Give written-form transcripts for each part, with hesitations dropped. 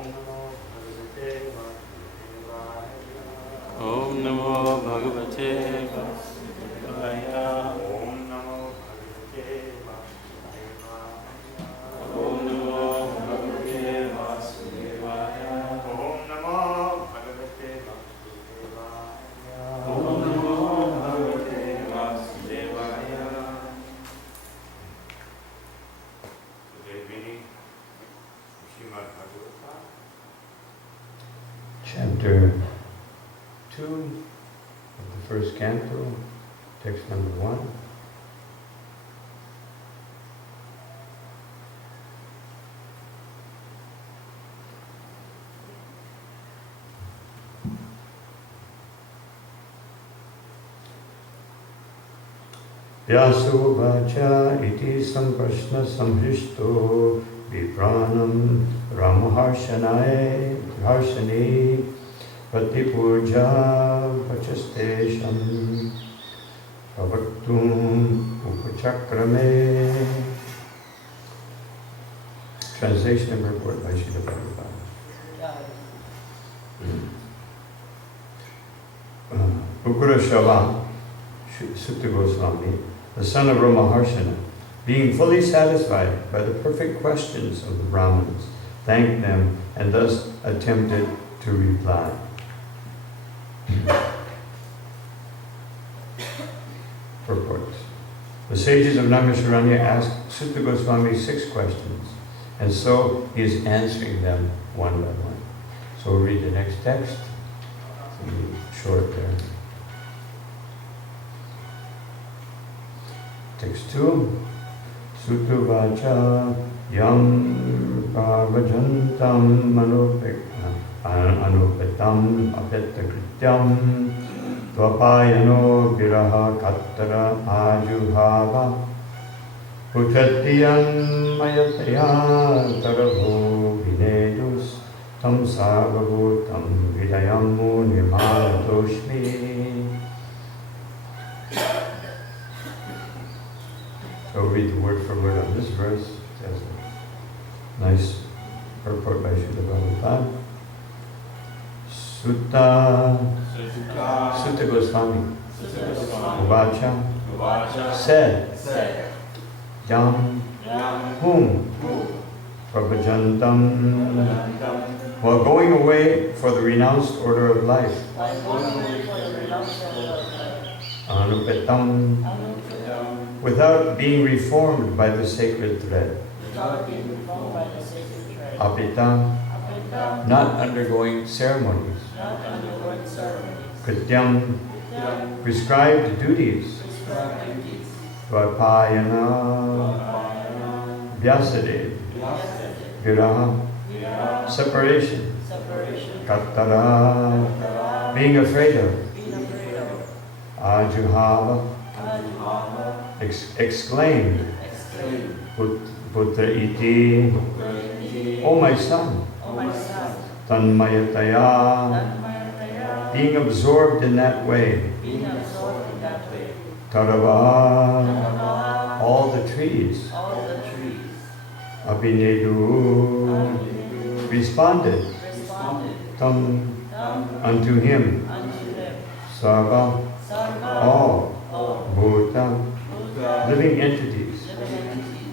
Om Namo Bhagavate Vasudevaya. Om Namo Bhagavate Vasudevaya. Om Namo Bhagavate Vasudevaya. Om Namo Bhagavate Vasudevaya. Om Namo Bhagavate Vasudevaya. Today reading Srimad Bhagavatam, Chapter 2 of the first canto, text number 1. Vyaso vacha iti samprashna samhrishto vipranam ramaharshane Pratipurja Pachastesham Pravaktum Upachakrame. Translation and report by Srila Prabhupada. Ugrashava Sutta Goswami, the son of Ramaharshana, being fully satisfied by the perfect questions of the Brahmins, thanked them and thus attempted to reply. Purport. The sages of Naimisharanya asked Sutta Goswami 6 questions, and so he is answering them one by one. So we'll read the next text. It's a little short there. Text 2. Sutta vacha yam parvajantam anupetam apetakrityam Tvapayano viraha kattara ajuhava Uchatiyan mayataya tarabho vinedus tam sarvabhutam vidayam munimatoshmi. So read the word for word on this verse. It has a nice purport by Srila Prabhupada. Sutta Goswami Uvacha said Yam whom Prabhajantam while going away for the renounced order of life Anupetam without being reformed by the sacred thread Apita not undergoing ceremonies Krityam prescribed duties Vapayana Vyasadeva Viraha separation Kattara being afraid of Ajuhava exclaimed Putra iti O my son Tanmayataya being absorbed in that way Tarava all the trees Abhinedu responded Tam unto him Sarva all Bhuta living entities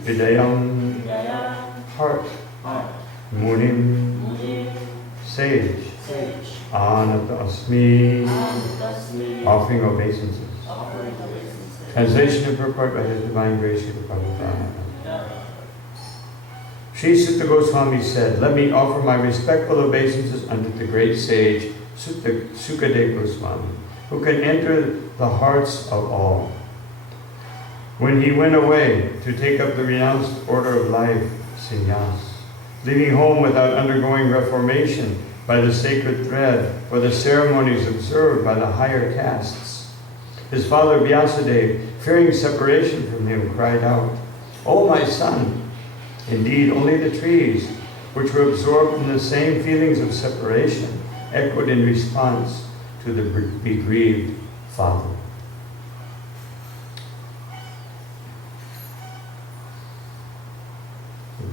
Vidayam heart Munim sage Anata Asmi offering obeisances. Translation and purport by His Divine Grace Srila Prabhupada. Sri Sutta Goswami said, let me offer my respectful obeisances unto the great sage Sukadeva Goswami, who can enter the hearts of all. When he went away to take up the renounced order of life, sannyas, leaving home without undergoing reformation by the sacred thread for the ceremonies observed by the higher castes, his father Vyasadeva, fearing separation from him, cried out, O my son, indeed only the trees, which were absorbed in the same feelings of separation, echoed in response to the bereaved father.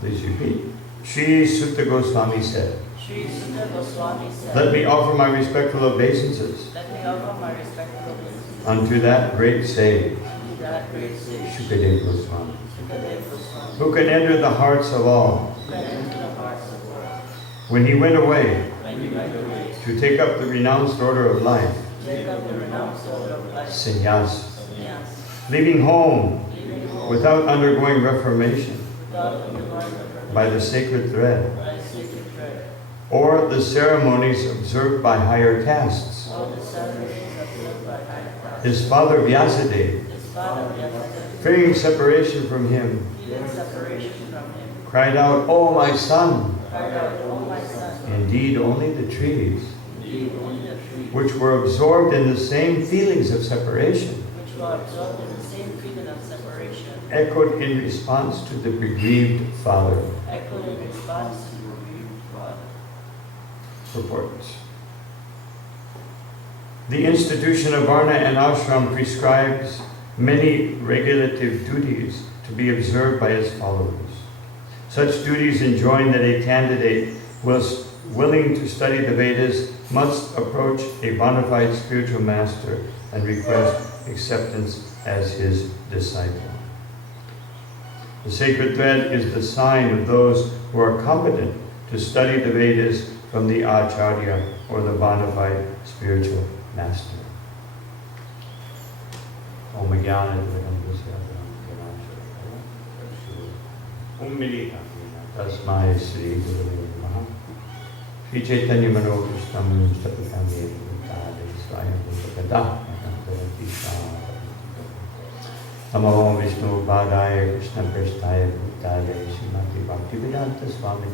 Please repeat. Sri Sutta Goswami said, Sri Sutta Goswami said, Let me offer my respectful obeisances let me offer my respectful obeisances unto that great sage, to that great sage, Shukadeva Goswami, Sukadeva Goswami, who can enter the hearts of all. who can enter the hearts of all. When he went away When he went away, to take up the renounced order of life, take up the renounced order of life, sannyas, sannyas, leaving home leaving home without undergoing reformation without undergoing the by the sacred thread, by sacred thread, or the ceremonies observed by higher castes. all the ceremonies observed by high class. His father Vyasadeva, His father, Vyasa, fearing separation from him, feeling separation from him, cried out, "O my son!" cried out, "O my son, Indeed, only the trees, indeed only the trees, which were absorbed in the same feelings of separation, which were absorbed in the same feeling of separation, echoed in response to the bereaved father." echoed in response to the bereaved father. Purports. The institution of Varna and Ashram prescribes many regulative duties to be observed by its followers. Such duties enjoin that a candidate, whilst willing to study the Vedas, must approach a bona fide spiritual master and request acceptance as his disciple. The sacred thread is the sign of those who are competent to study the Vedas from the Acharya or the bona fide spiritual master. Om Jnana Tasmai Sri Gurave Namaha. Sri Chaitanya Manobhishtam Sapatami Bhutale Swayam Bhutapata Namo Vishnu Padaya Krishna Prasthaya Bhutale Srimati Bhaktivedanta Swami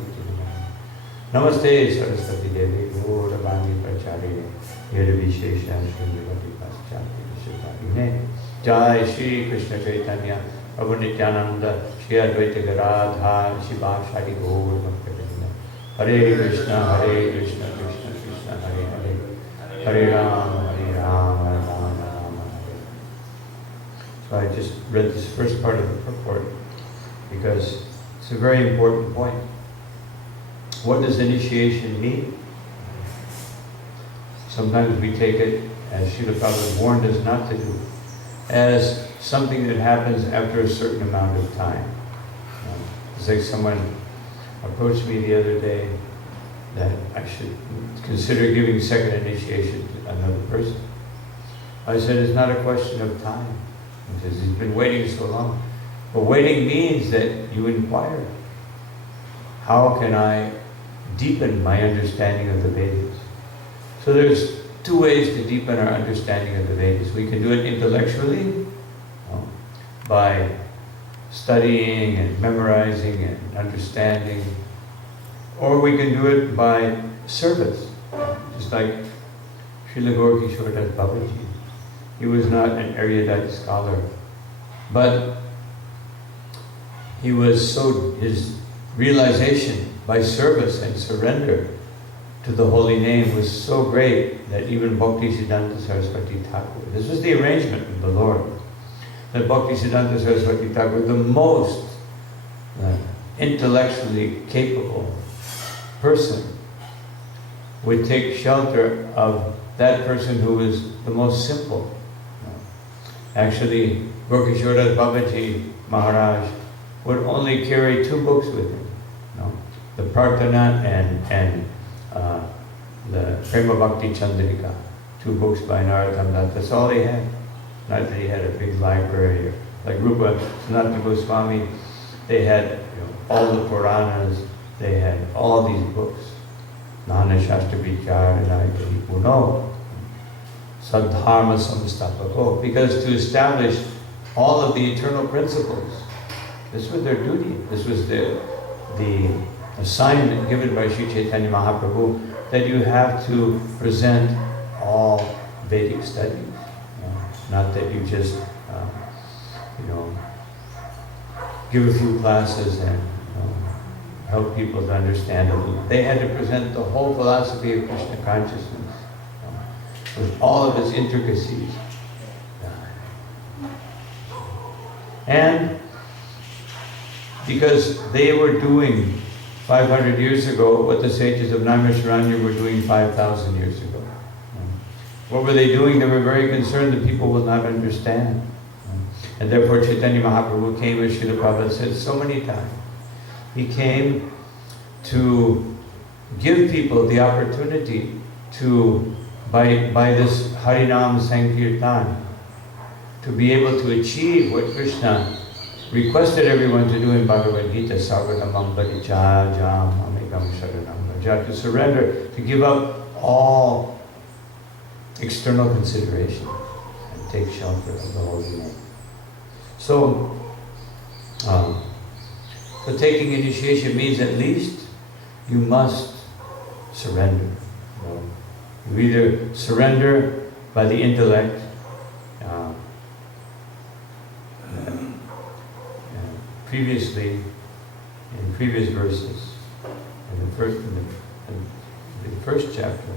Namaste Saraswati Devi Gauravani Pracharya Nirvishesha Srimati Paschati Vishwabhine Jai Shri Krishna Chaitanya Prabhu Nityananda Shri Advaita Gadadhar Shivashadi Gaur Bhaktivinoda Hare Krishna Krishna Krishna Hare Hare Hare Rama Rama Rama Hare. So I just read this first part of the purport because it's a very important point. What does initiation mean? Sometimes we take it, as Srila Prabhupada warned us not to do, as something that happens after a certain amount of time. It's like someone approached me the other day that I should consider giving second initiation to another person. I said, it's not a question of time. He says, he's been waiting so long. But waiting means that you inquire. How can I deepen my understanding of the Vedas? So there's two ways to deepen our understanding of the Vedas. We can do it intellectually, by studying and memorizing and understanding, or we can do it by service, just like Srila Gaur Kishore Das Babaji. He was not an erudite scholar, but he was his realization by service and surrender to the holy name was so great that even Bhakti Siddhanta Saraswati Thakur, this was the arrangement of the Lord, that Bhakti Siddhanta Saraswati Thakur, the most intellectually capable person, would take shelter of that person who was the most simple. Actually, Gaur-Kishore Das Babaji Maharaj would only carry 2 books with him, the Prarthana and the Prema Bhakti Chandrika, 2 books by Narottam Das. That's all he had. Not that he had a big library, like Rupa Sanatana Goswami. They had all the Puranas. They had all these books. Nana Shastra Vichar and Puno, Sadharma Samstapako. Because to establish all of the eternal principles, this was their duty. This was the assignment given by Sri Chaitanya Mahaprabhu, that you have to present all Vedic studies. Not that you just, give a few classes and help people to understand a little. They had to present the whole philosophy of Krishna consciousness with all of its intricacies. And because they were doing 500 years ago what the sages of Naimisharanya were doing 5,000 years ago. What were they doing? They were very concerned that people will not understand. And therefore Chaitanya Mahaprabhu came, as Srila Prabhupada said so many times. He came to give people the opportunity to, by this Harinam Sankirtan, to be able to achieve what Krishna requested everyone to do in Bhagavad Gita, Sarvanamam Parijajam Amekam Sharanam Raja, to surrender, to give up all external consideration and take shelter of the Holy Name. So taking initiation means at least you must surrender. You either surrender by the intellect, previously, in previous verses, in the first chapter,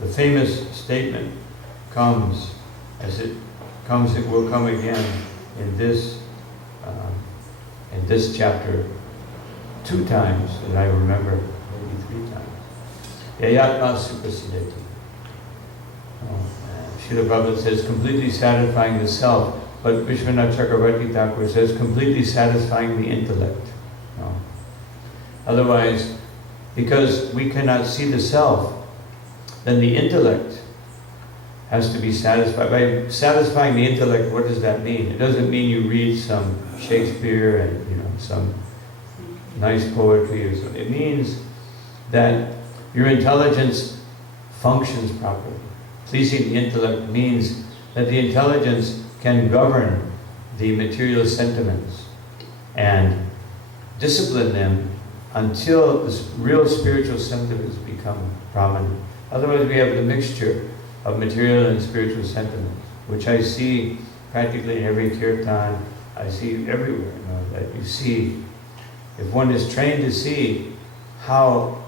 the famous statement comes, as it comes, it will come again in this chapter 2 times, and I remember maybe 3 times. Yayatma Supasideti. Srila Prabhupada says completely satisfying the self, but Vishwanath Chakravarti Thakur says completely satisfying the intellect. Otherwise, because we cannot see the self, then the intellect has to be satisfied. By satisfying the intellect, what does that mean? It doesn't mean you read some Shakespeare and some nice poetry or something. It means that your intelligence functions properly. Pleasing the intellect means that the intelligence can govern the material sentiments and discipline them until the real spiritual sentiments become prominent. Otherwise, we have the mixture of material and spiritual sentiments, which I see practically in every kirtan. I see everywhere, that you see, if one is trained to see how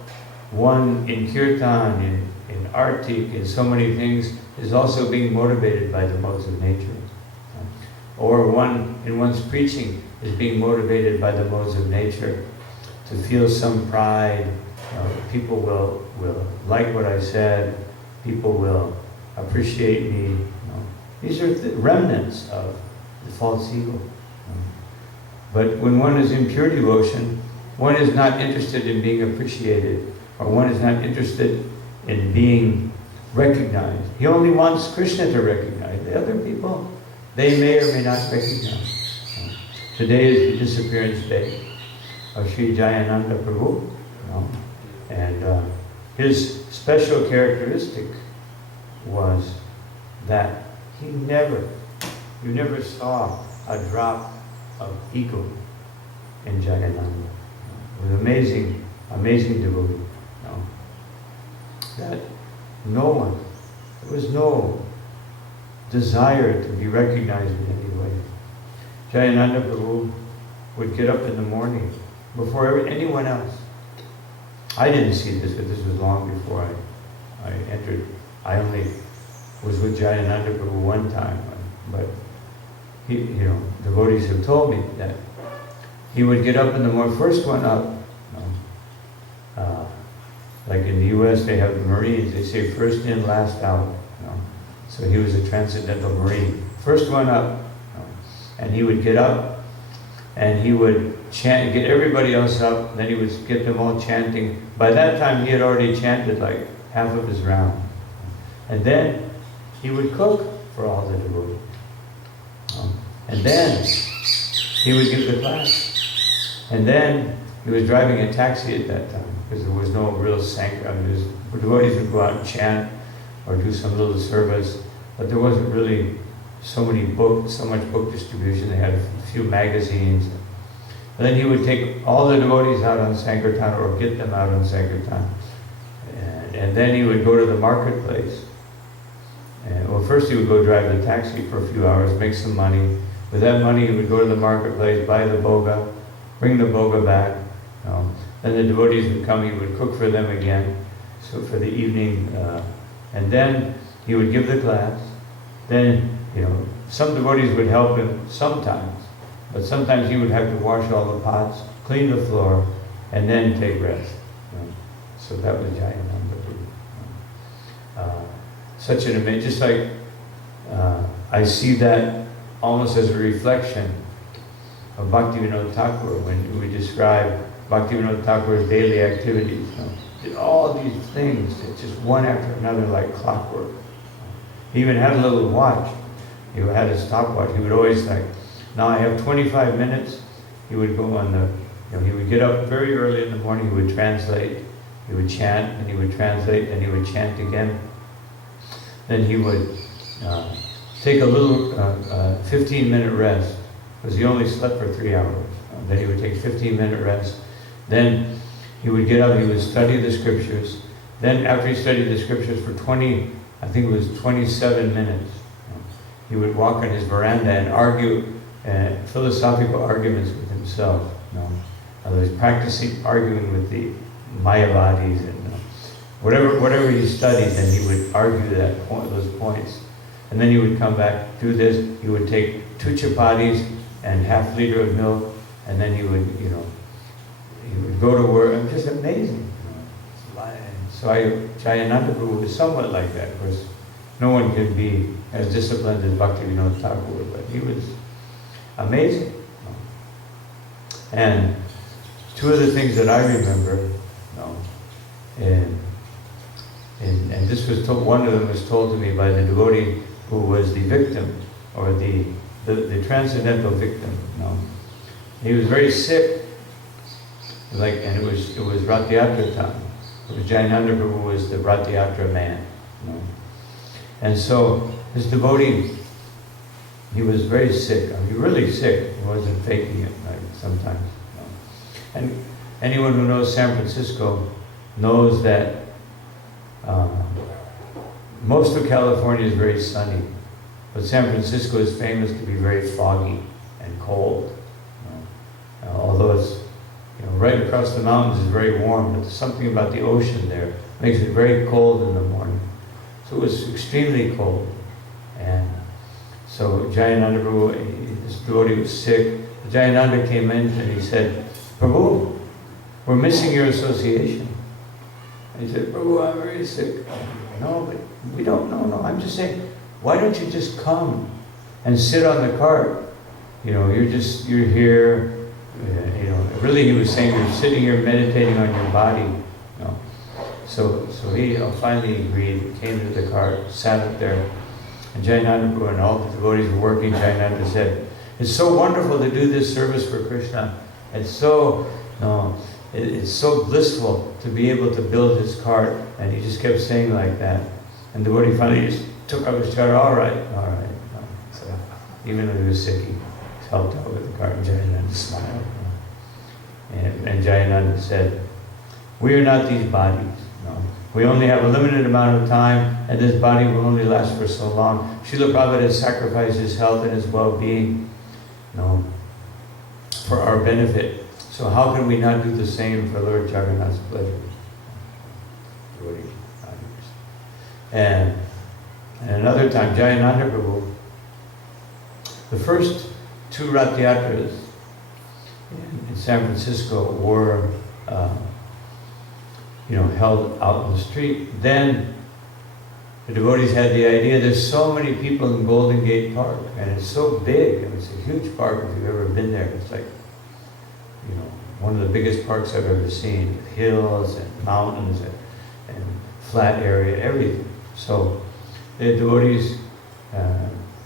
one in kirtan, in artik, in so many things, is also being motivated by the modes of nature. Or one in one's preaching is being motivated by the modes of nature to feel some pride. People will like what I said. People will appreciate me. These are the remnants of the false ego. But when one is in pure devotion, one is not interested in being appreciated, or one is not interested in being recognized. He only wants Krishna to recognize. The other people, they may or may not recognize. Today is the disappearance day of Sri Jayananda Prabhu. And his special characteristic was that you never saw a drop of ego in Jayananda. It was amazing, amazing devotee. That there was no desire to be recognized in any way. Jayananda Prabhu would get up in the morning before anyone else. I didn't see this, but this was long before I entered. I only was with Jayananda Prabhu one time, but devotees have told me that he would get up in the morning, first one up. Like in the U.S., they have the Marines. They say first in, last out. So he was a transcendental Marine. First one up. And he would get up and he would chant, get everybody else up, and then he would get them all chanting. By that time, he had already chanted like half of his round. And then he would cook for all the devotees. And then he would give the class. And then he was driving a taxi at that time, because there was no real sanctum. Devotees would go out and chant or do some little service, but there wasn't really so much book distribution. They had a few magazines. And then he would take all the devotees out on Sankirtan, or get them out on Sankirtan. And then he would go to the marketplace. And, first he would go drive the taxi for a few hours, make some money. With that money, he would go to the marketplace, buy the boga, bring the boga back. Then the devotees would come, he would cook for them again, so for the evening. And then he would give the class. Then, some devotees would help him sometimes, but sometimes he would have to wash all the pots, clean the floor, and then take rest. So that was Jayananda Prabhu. Such an amazing, just like I see that almost as a reflection of Bhaktivinoda Thakur when we describe Bhaktivinoda Thakur's daily activities. Did all these things, just one after another, like clockwork. He even had a little watch. He had a stopwatch. He would always now I have 25 minutes. He would go on he would get up very early in the morning. He would translate. He would chant, and he would translate, and he would chant again. Then he would take a little 15-minute rest, because he only slept for 3 hours. Then he would take 15-minute rest. Then he would get up, he would study the scriptures. Then after he studied the scriptures for 27 minutes, he would walk on his veranda and argue philosophical arguments with himself. He was practicing arguing with the Mayavadis and whatever he studied, then he would argue those points. And then he would come back, do this. He would take 2 chapatis and half liter of milk, and then he would go to work. It was just amazing. So Jayananda Prabhu was somewhat like that. Of course, no one could be as disciplined as Bhaktivinoda Thakur, but he was amazing. And 2 of the things that I remember, and this was one of them was told to me by the devotee who was the victim, or the transcendental victim. He was very sick, and it was Rathayatra time. It was Jayananda Prabhu was the Rathayatra man. And so this devotee, he was very sick. Really sick. He wasn't faking it sometimes. And anyone who knows San Francisco knows that most of California is very sunny, but San Francisco is famous to be very foggy and cold. Although it's right across the mountains is very warm, but there's something about the ocean there makes it very cold in the morning. So it was extremely cold, and so Jayananda Prabhu, this devotee was sick. Jayananda came in and he said, "Prabhu, we're missing your association." And he said, "Prabhu, I'm very sick." "No, but we don't know. No, I'm just saying, why don't you just come and sit on the cart? You're here. Really, he was saying you're sitting here meditating on your body." So he finally agreed. Came to the cart, sat up there, and Jayananda Prabhu and all the devotees were working. Jayananda said, "It's so wonderful to do this service for Krishna. It's so blissful to be able to build his cart." And he just kept saying like that. And the devotee finally just took up his cart. All right. So even though he was sick, he helped out with the cart. And Jayananda smiled. And Jayananda said, "We are not these bodies. We only have a limited amount of time, and this body will only last for so long. Srila Prabhupada has sacrificed his health and his well-being, for our benefit. So how can we not do the same for Lord Jagannath's pleasure?" And another time, Jayananda Prabhu, the first 2 Rathayatras in San Francisco were held out in the street. Then the devotees had the idea, there's so many people in Golden Gate Park, and it's so big, and it's a huge park if you've ever been there. It's like, one of the biggest parks I've ever seen, with hills and mountains and flat area, everything. So the devotees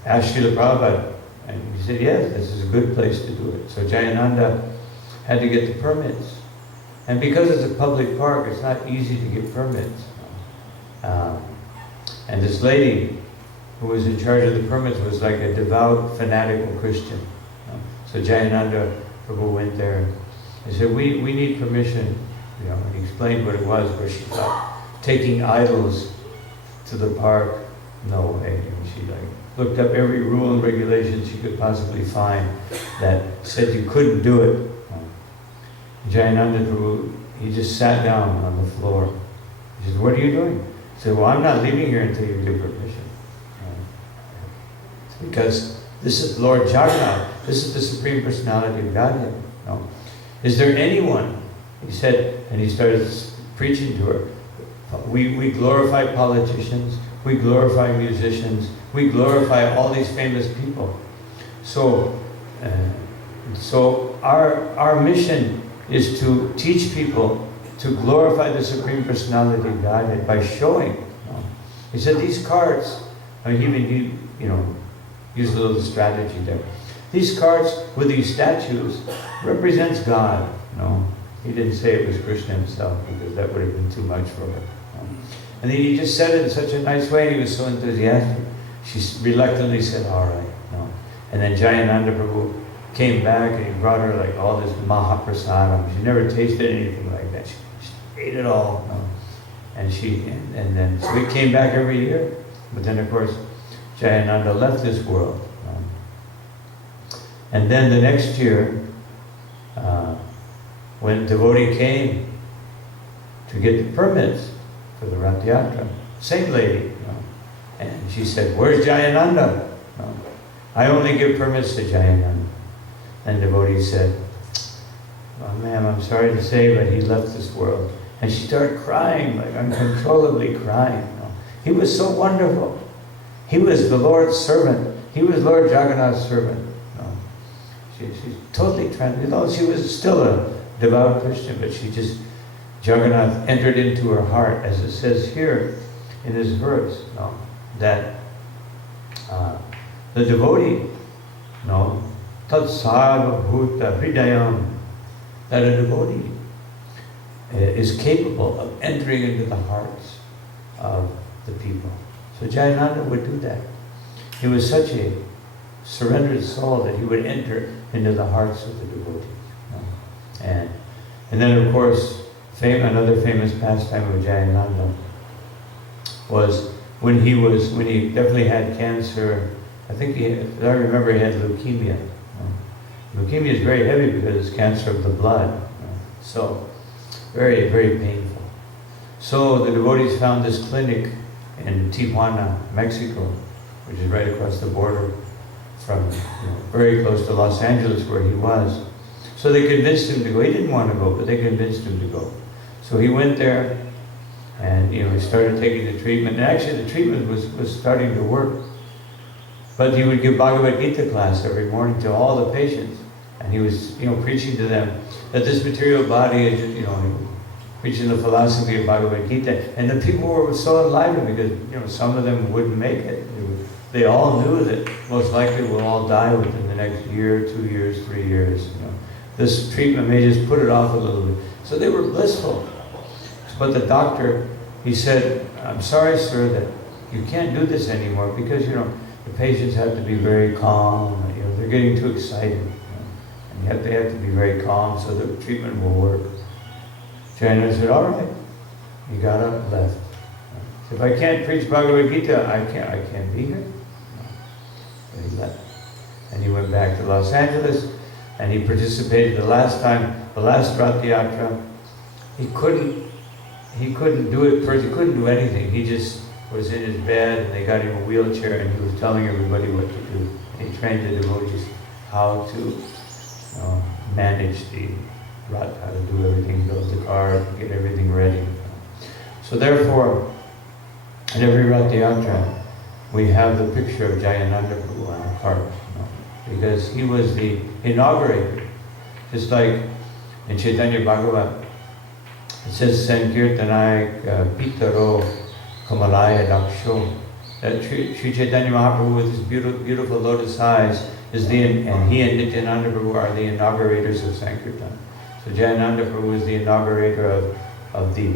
asked Srila Prabhupada, and he said, yes, this is a good place to do it. So Jayananda had to get the permits. And because it's a public park, it's not easy to get permits. And this lady who was in charge of the permits was like a devout, fanatical Christian. So Jayananda Prabhu went there. He said, we need permission. And he explained what it was, where she thought taking idols to the park, no way. And she looked up every rule and regulation she could possibly find that said you couldn't do it. Jayananda Prabhu, he just sat down on the floor. He said, "What are you doing?" He said, "Well, I'm not leaving here until you give permission." It's because this is Lord Jagannath. This is the Supreme Personality of Godhead. Is there anyone He said, and he started preaching to her, we glorify politicians, we glorify musicians, we glorify all these famous people. So our mission is to teach people to glorify the Supreme Personality of Godhead by showing. He said these cards, I mean, he used a little strategy there. These cards with these statues represents God. He didn't say it was Krishna himself, because that would have been too much for her. And then he just said it in such a nice way, and he was so enthusiastic. She reluctantly said, all right. And then Jayananda Prabhu came back and he brought her like all this Mahaprasadam. She never tasted anything like that. She ate it all. And so he came back every year. But then of course Jayananda left this world. And then the next year, when devotee came to get the permits for the Rath Yatra, same lady, and she said, where's Jayananda? I only give permits to Jayananda. And devotee said, well, ma'am, I'm sorry to say, but he left this world. And she started crying, like uncontrollably crying. He was so wonderful. He was the Lord's servant. He was Lord Jagannath's servant. She's totally transformed. She was still a devout Christian, but Jagannath entered into her heart, as it says here in this verse, that the devotee, tat sarvabhuta hridayam, that a devotee is capable of entering into the hearts of the people. So Jayananda would do that. He was such a surrendered soul that he would enter into the hearts of the devotees. And then of course, another famous pastime of Jayananda was when he definitely had cancer. I remember he had leukemia. Leukemia is very heavy because it's cancer of the blood. So, very, very painful. So the devotees found this clinic in Tijuana, Mexico, which is right across the border from, very close to Los Angeles where he was. So they convinced him to go. He didn't want to go, but they convinced him to go. So he went there and, he started taking the treatment. And actually the treatment was starting to work. But he would give Bhagavad Gita class every morning to all the patients. And he was, preaching to them that this material body is, preaching the philosophy of Bhagavad Gita. And the people were so enlivened because, some of them wouldn't make it. They all knew that most likely we'll all die within the next year, 2 years, 3 years. This treatment may just put it off a little bit. So they were blissful. But the doctor, he said, I'm sorry, sir, that you can't do this anymore because, the patients have to be very calm. They're getting too excited. And they have to be very calm so the treatment will work. Jayananda said, all right. He got up, left. If I can't preach Bhagavad Gita, I can't be here. But he left. And he went back to Los Angeles and he participated the last Rath Yatra. He couldn't do it first, he couldn't do anything. He just was in his bed and they got him a wheelchair and he was telling everybody what to do. He trained the devotees how to manage the Rath, how to do everything, build the car, get everything ready. So therefore, at every Rath Yatra, we have the picture of Jayananda Prabhu on our cart, because he was the inaugurator. Just like in Chaitanya Bhagavat, it says, Sankirtanaya Pitaro Kamalaya Daksho. That Sri Chaitanya Mahaprabhu with his beautiful lotus eyes and he and Nityananda Prabhu are the inaugurators of Sankirtan. So Jayananda Prabhu is the inaugurator of the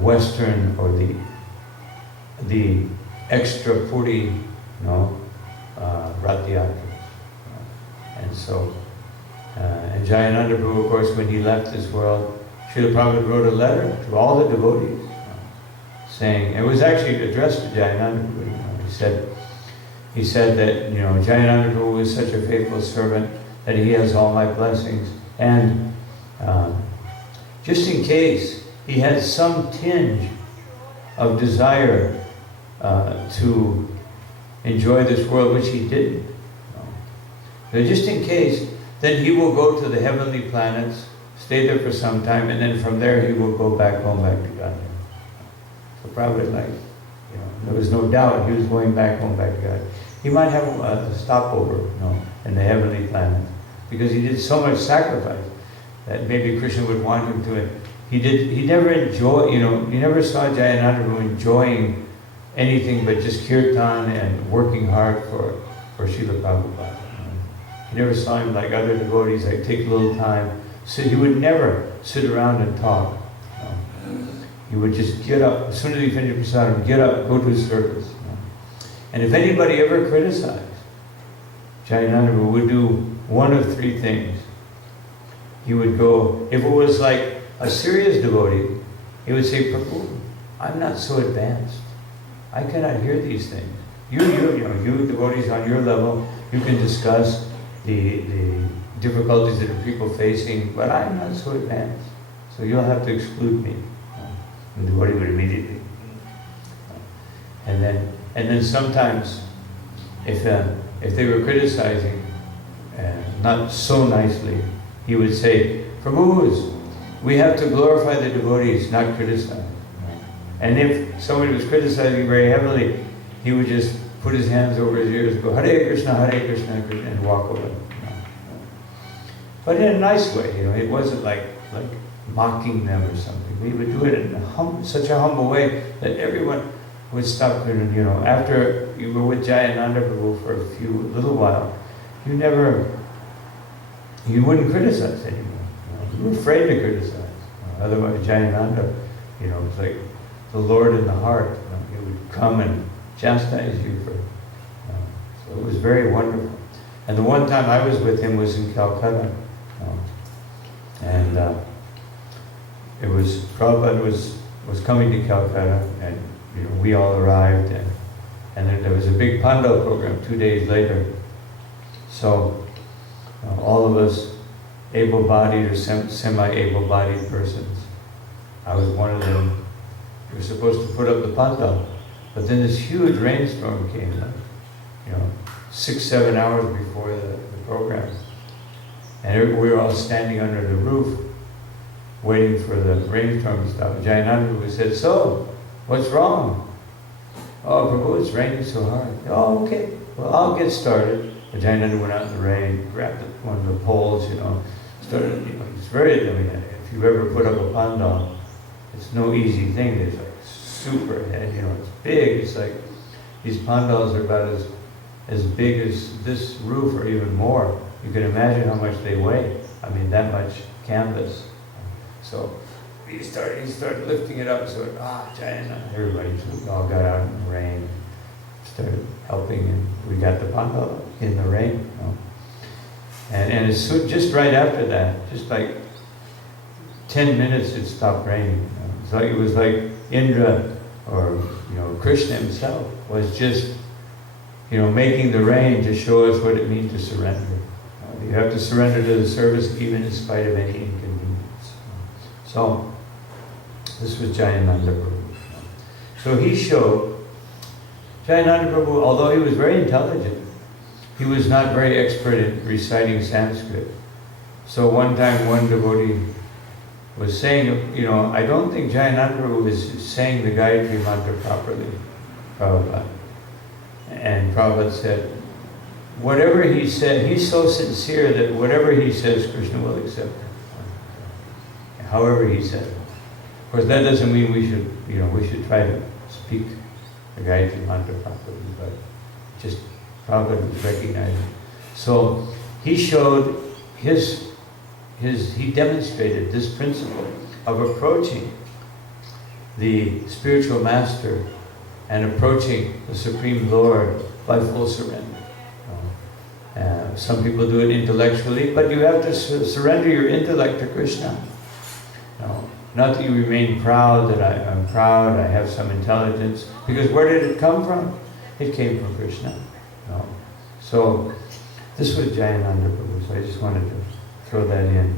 Western or the extra Puri, Rath Yatra. And so, and Jayananda Prabhu, of course, when he left this world, Srila Prabhupada wrote a letter to all the devotees saying, it was actually addressed to Jayananda Prabhu. He said that, Jayananda Prabhu is such a faithful servant that he has all my blessings. And just in case he had some tinge of desire to enjoy this world, which he didn't. But just in case, then he will go to the heavenly planets, stay there for some time, and then from there he will go back home, back to God. So probably like, there was no doubt he was going back home, back to God. He might have a stopover, in the heavenly planet, because he did so much sacrifice that maybe Krishna would want him to. He never enjoyed, you never saw Jayananda enjoying anything but just kirtan and working hard for Srila Prabhupada. You never saw him like other devotees, like take a little time. So he would never sit around and talk. He would just get up, as soon as he finished Prasad, get up, go to his service. And if anybody ever criticized, Jayananda would do one of three things. He would go, if it was like a serious devotee, he would say, Prabhu, I'm not so advanced. I cannot hear these things. You devotees on your level, you can discuss the difficulties that people facing, but I'm not so advanced. So you'll have to exclude me. And the devotee would immediately. And then sometimes, if they were criticizing, not so nicely, he would say, Prabhus, we have to glorify the devotees, not criticize. And if somebody was criticizing very heavily, he would just put his hands over his ears and go, Hare Krishna, Hare Krishna, Krishna, and walk away. But in a nice way, it wasn't like mocking them or something. We would do it in such a humble way that everyone would stop. After you were with Jayananda Prabhu for a little while, you wouldn't criticize anymore. You were afraid to criticize. Otherwise, Jayananda, it's like the Lord in the heart. He would come and chastise you for. So it was very wonderful. And the one time I was with him was in Calcutta, and it was Prabhupada was coming to Calcutta, and we all arrived, and then there was a big Pandal program 2 days later. So all of us able-bodied or semi-able-bodied persons, I was one of them. We were supposed to put up the Pandal, but then this huge rainstorm came, 6-7 hours before the program. And we were all standing under the roof, waiting for the rainstorm to stop. Jayananda said, so, what's wrong? Oh, Prabhu, it's raining so hard. Oh, okay, well, I'll get started. And Jayananda went out in the rain, grabbed one of the poles, started, it's very, if you've ever put up a pandal, it's no easy thing. It's like super head, it's big. It's like, these pandals are about as big as this roof or even more. You can imagine how much they weigh. That much canvas. So he started lifting it up. So Jayananda, everybody all got out in the rain, started helping, and we got the pandal in the rain. And it's just right after that, just like 10 minutes, it stopped raining. It was like Indra or Krishna himself was just making the rain to show us what it means to surrender. You have to surrender to the service even in spite of any inconvenience. So this was Jayananda Prabhu. So he showed, Jayananda Prabhu, although he was very intelligent, he was not very expert in reciting Sanskrit. So one time one devotee was saying, I don't think Jayananda Prabhu is saying the Gayatri mantra properly, Prabhupada. And Prabhupada said, whatever he said, he's so sincere that whatever he says, Krishna will accept it. However he said it. Of course, that doesn't mean we should try to speak the Gayatri mantra properly, but just Prabhupada was recognizing. So he showed he demonstrated this principle of approaching the spiritual master and approaching the Supreme Lord by full surrender. Some people do it intellectually, but you have to surrender your intellect to Krishna. Not that you remain proud, that I'm proud, I have some intelligence, because where did it come from? It came from Krishna. So this was Jayananda Prabhu, so I just wanted to throw that in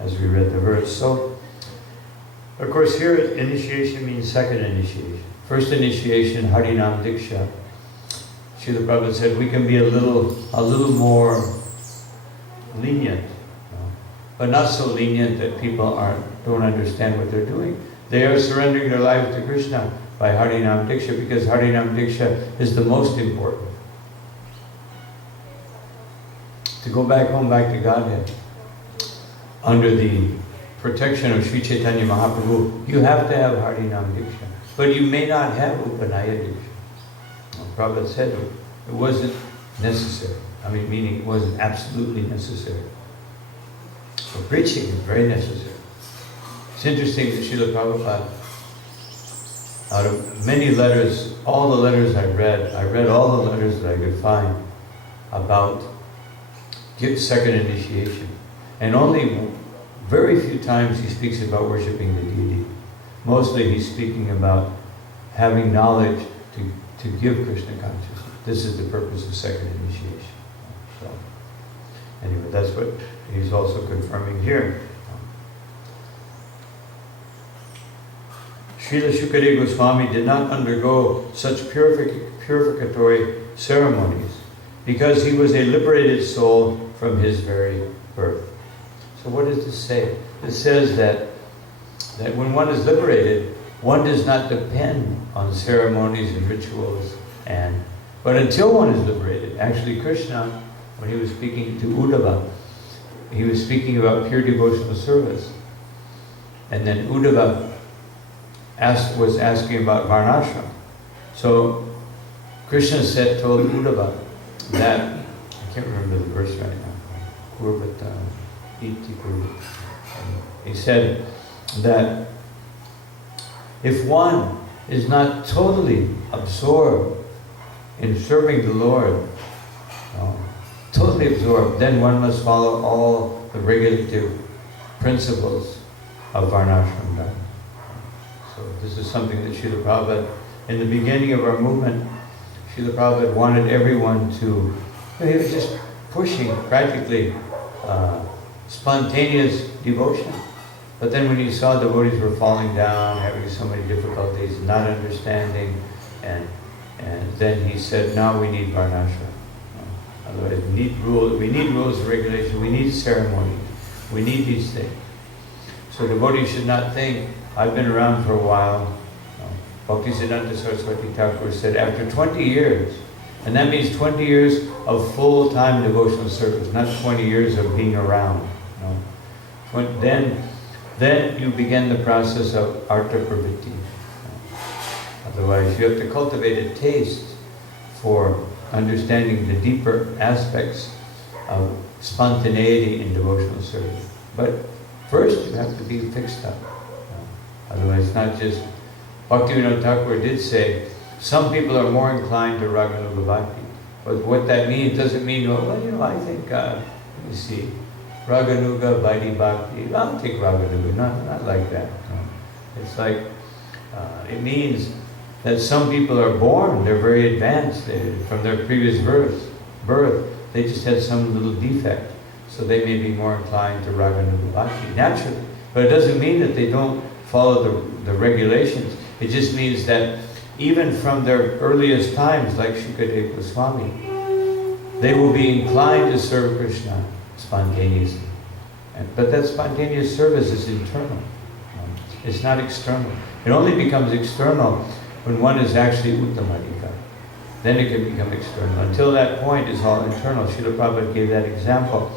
as we read the verse. So, of course, here initiation means second initiation. First initiation, Harinam Diksha. Srila Prabhupada said we can be a little more lenient. but not so lenient that people don't understand what they're doing. They are surrendering their lives to Krishna by Harinam Diksha, because Harinam Diksha is the most important. To go back home, back to Godhead, under the protection of Sri Chaitanya Mahaprabhu, you have to have Harinam Diksha. But you may not have Upanaya Diksha. Prabhupada said it wasn't necessary. Meaning it wasn't absolutely necessary. But preaching is very necessary. It's interesting that Srila Prabhupada, out of many letters, all the letters I read all the letters that I could find about second initiation. And only very few times he speaks about worshipping the deity. Mostly he's speaking about having knowledge to give Krishna consciousness. This is the purpose of second initiation. So, anyway, that's what he's also confirming here. Srila Shukadeva Goswami did not undergo such purificatory ceremonies because he was a liberated soul from his very birth. So what does this say? It says that when one is liberated, one does not depend on ceremonies and rituals, but until one is liberated, actually Krishna, when he was speaking to Uddhava, he was speaking about pure devotional service. And then Uddhava was asking about Varnashram. So Krishna told Uddhava that, I can't remember the verse right now, Kurvata iti kurvata. He said that if one is not totally absorbed in serving the Lord, totally absorbed, then one must follow all the regulative principles of Varnashram Dharma. So this is something that Srila Prabhupada, in the beginning of our movement, Srila Prabhupada wanted everyone to, he was just pushing practically spontaneous devotion. But then when he saw devotees were falling down, having so many difficulties, not understanding, and then he said, now we need Varnashram. Otherwise we need rules and regulations, we need ceremony, we need these things. So devotees should not think, I've been around for a while. Bhaktisiddhanta Saraswati Thakur said, after 20 years, and that means 20 years of full-time devotional service, not 20 years of being around. Then you begin the process of artha pravritti. Otherwise, you have to cultivate a taste for understanding the deeper aspects of spontaneity in devotional service. But first, you have to be fixed up. Otherwise, not just... Bhaktivinoda Thakur did say, some people are more inclined to Raganuga Bhakti. But what that means doesn't mean, I think, let me see, Raganuga, Vaidhi Bhakti, I'll take Raganuga, not like that. No. It's like, it means that some people are born, they're very advanced from their previous birth, they just had some little defect. So they may be more inclined to Raganuga Bhakti, naturally. But it doesn't mean that they don't follow the regulations. It just means that even from their earliest times, like Shukadeva Goswami, they will be inclined to serve Krishna spontaneously. But that spontaneous service is internal. It's not external. It only becomes external when one is actually Uttamadika. Then it can become external. Until that point, it's all internal. Srila Prabhupada gave that example.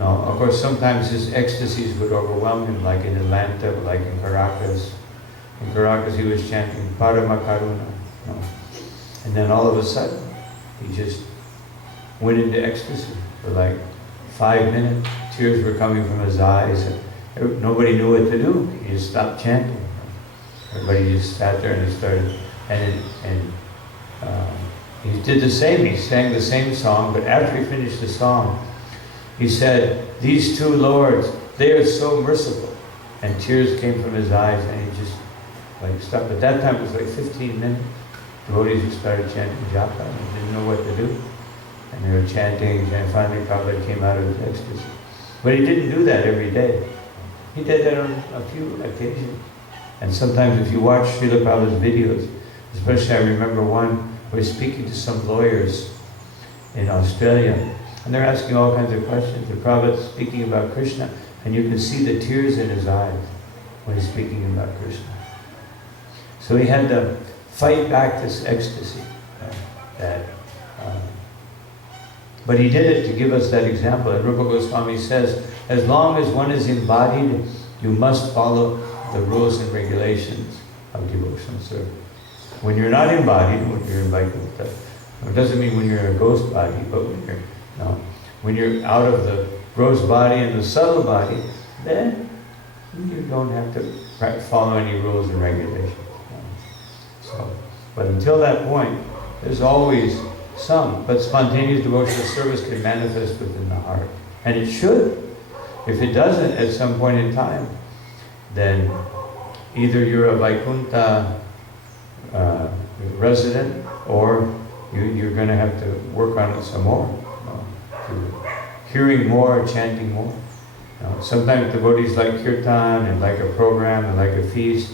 Now, of course, sometimes his ecstasies would overwhelm him, like in Atlanta, like in Caracas. In Caracas, he was chanting Parama Karuna. And then all of a sudden, he just went into ecstasy for like 5 minutes. Tears were coming from his eyes. And nobody knew what to do. He just stopped chanting. Everybody just sat there and started. He did the same. He sang the same song, but after he finished the song, he said, these two lords, they are so merciful. And tears came from his eyes, and he just stopped. At that time, it was like 15 minutes. Devotees just started chanting japa and didn't know what to do. And they were chanting, and finally Prabhupada came out of his ecstasy. But he didn't do that every day. He did that on a few occasions. And sometimes if you watch Srila Prabhupada's videos, especially I remember one where he's speaking to some lawyers in Australia, and they're asking all kinds of questions. The Prabhupada's speaking about Krishna, And you can see the tears in his eyes when he's speaking about Krishna. So he had to fight back this ecstasy. But he did it to give us that example. And Rupa Goswami says, as long as one is embodied, you must follow the rules and regulations of devotional service. When you're not embodied, when you're in Vaikuntha, it doesn't mean when you're in a ghost body, but when you're out of the gross body and the subtle body, then you don't have to follow any rules and regulations. But until that point, there's always some. But spontaneous devotional service can manifest within the heart. And it should. If it doesn't at some point in time, then either you're a Vaikuntha resident, or you're going to have to work on it some more. Hearing more, chanting more. Sometimes devotees like kirtan and like a program and like a feast,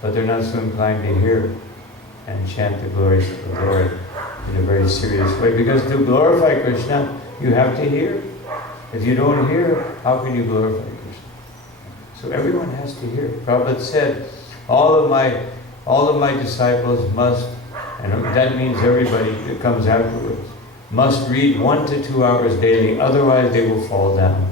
but they're not so inclined to hear and chant the glories of the Lord in a very serious way. Because to glorify Krishna, you have to hear. If you don't hear, how can you glorify Krishna? So everyone has to hear. Prabhupada said, all of my disciples must, and that means everybody that comes afterwards, must read 1 to 2 hours daily, otherwise they will fall down.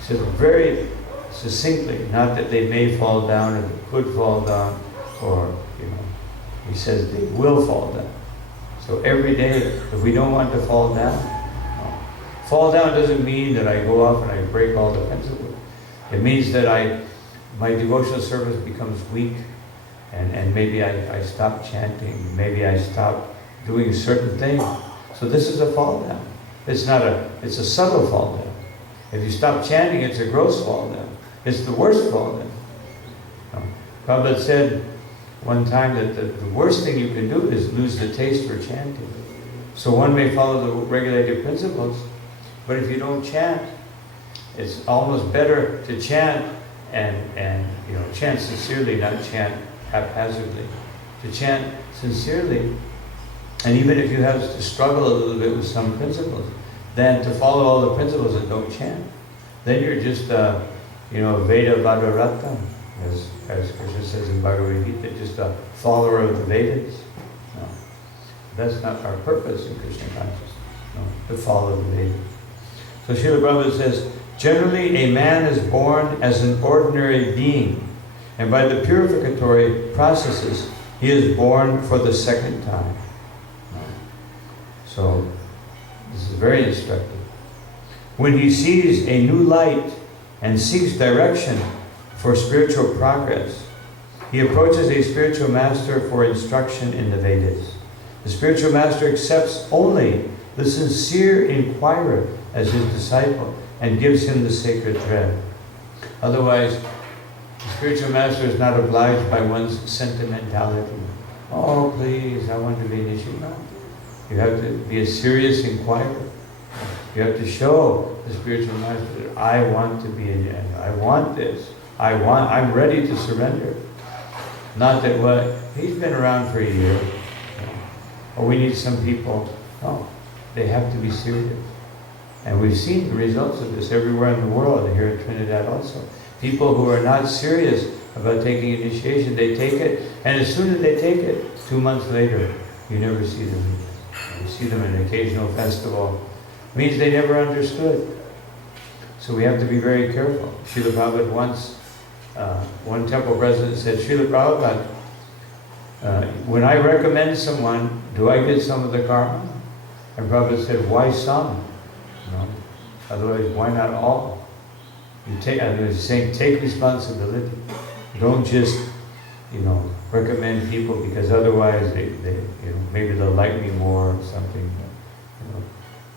He said very succinctly, not that they may fall down or they could fall down, or, he says they will fall down. So every day, if we don't want to fall down, fall down doesn't mean that I go off and I break all the principles. It means that my devotional service becomes weak, and maybe I stop chanting, maybe I stop doing certain things. So this is a fall down. It's a subtle fall down. If you stop chanting, it's a gross fall down. It's the worst fall down. Prabhupada said one time that the worst thing you can do is lose the taste for chanting. So one may follow the regulative principles, but if you don't chant, it's almost better to chant and chant sincerely, not chant haphazardly. To chant sincerely, and even if you have to struggle a little bit with some principles, than to follow all the principles and don't chant. Then you're just Veda Vadarata, as Krishna says in Bhagavad Gita, just a follower of the Vedas. No, that's not our purpose in Krishna consciousness. No, to follow the Vedas. So Srila Prabhupada says, generally a man is born as an ordinary being, and by the purificatory processes, he is born for the second time. So, this is very instructive. When he sees a new light and seeks direction for spiritual progress, he approaches a spiritual master for instruction in the Vedas. The spiritual master accepts only the sincere inquirer as his disciple and gives him the sacred thread. Otherwise, the spiritual master is not obliged by one's sentimentality. Oh, please, I want to be initiated. No. You have to be a serious inquirer. You have to show the spiritual master that I want to be initiated. I want this. I'm ready to surrender. Not that he's been around for a year. Or we need some people. No, they have to be serious. And we've seen the results of this everywhere in the world, here in Trinidad also. People who are not serious about taking initiation, they take it, and as soon as they take it, 2 months later, you never see them again. You see them in an occasional festival. It means they never understood. So we have to be very careful. Srila Prabhupada once, one temple president said, Srila Prabhupada, when I recommend someone, do I get some of the karma? And Prabhupada said, why some? Otherwise, why not all? He's saying, take responsibility. Don't just, recommend people because otherwise maybe they'll like me more or something.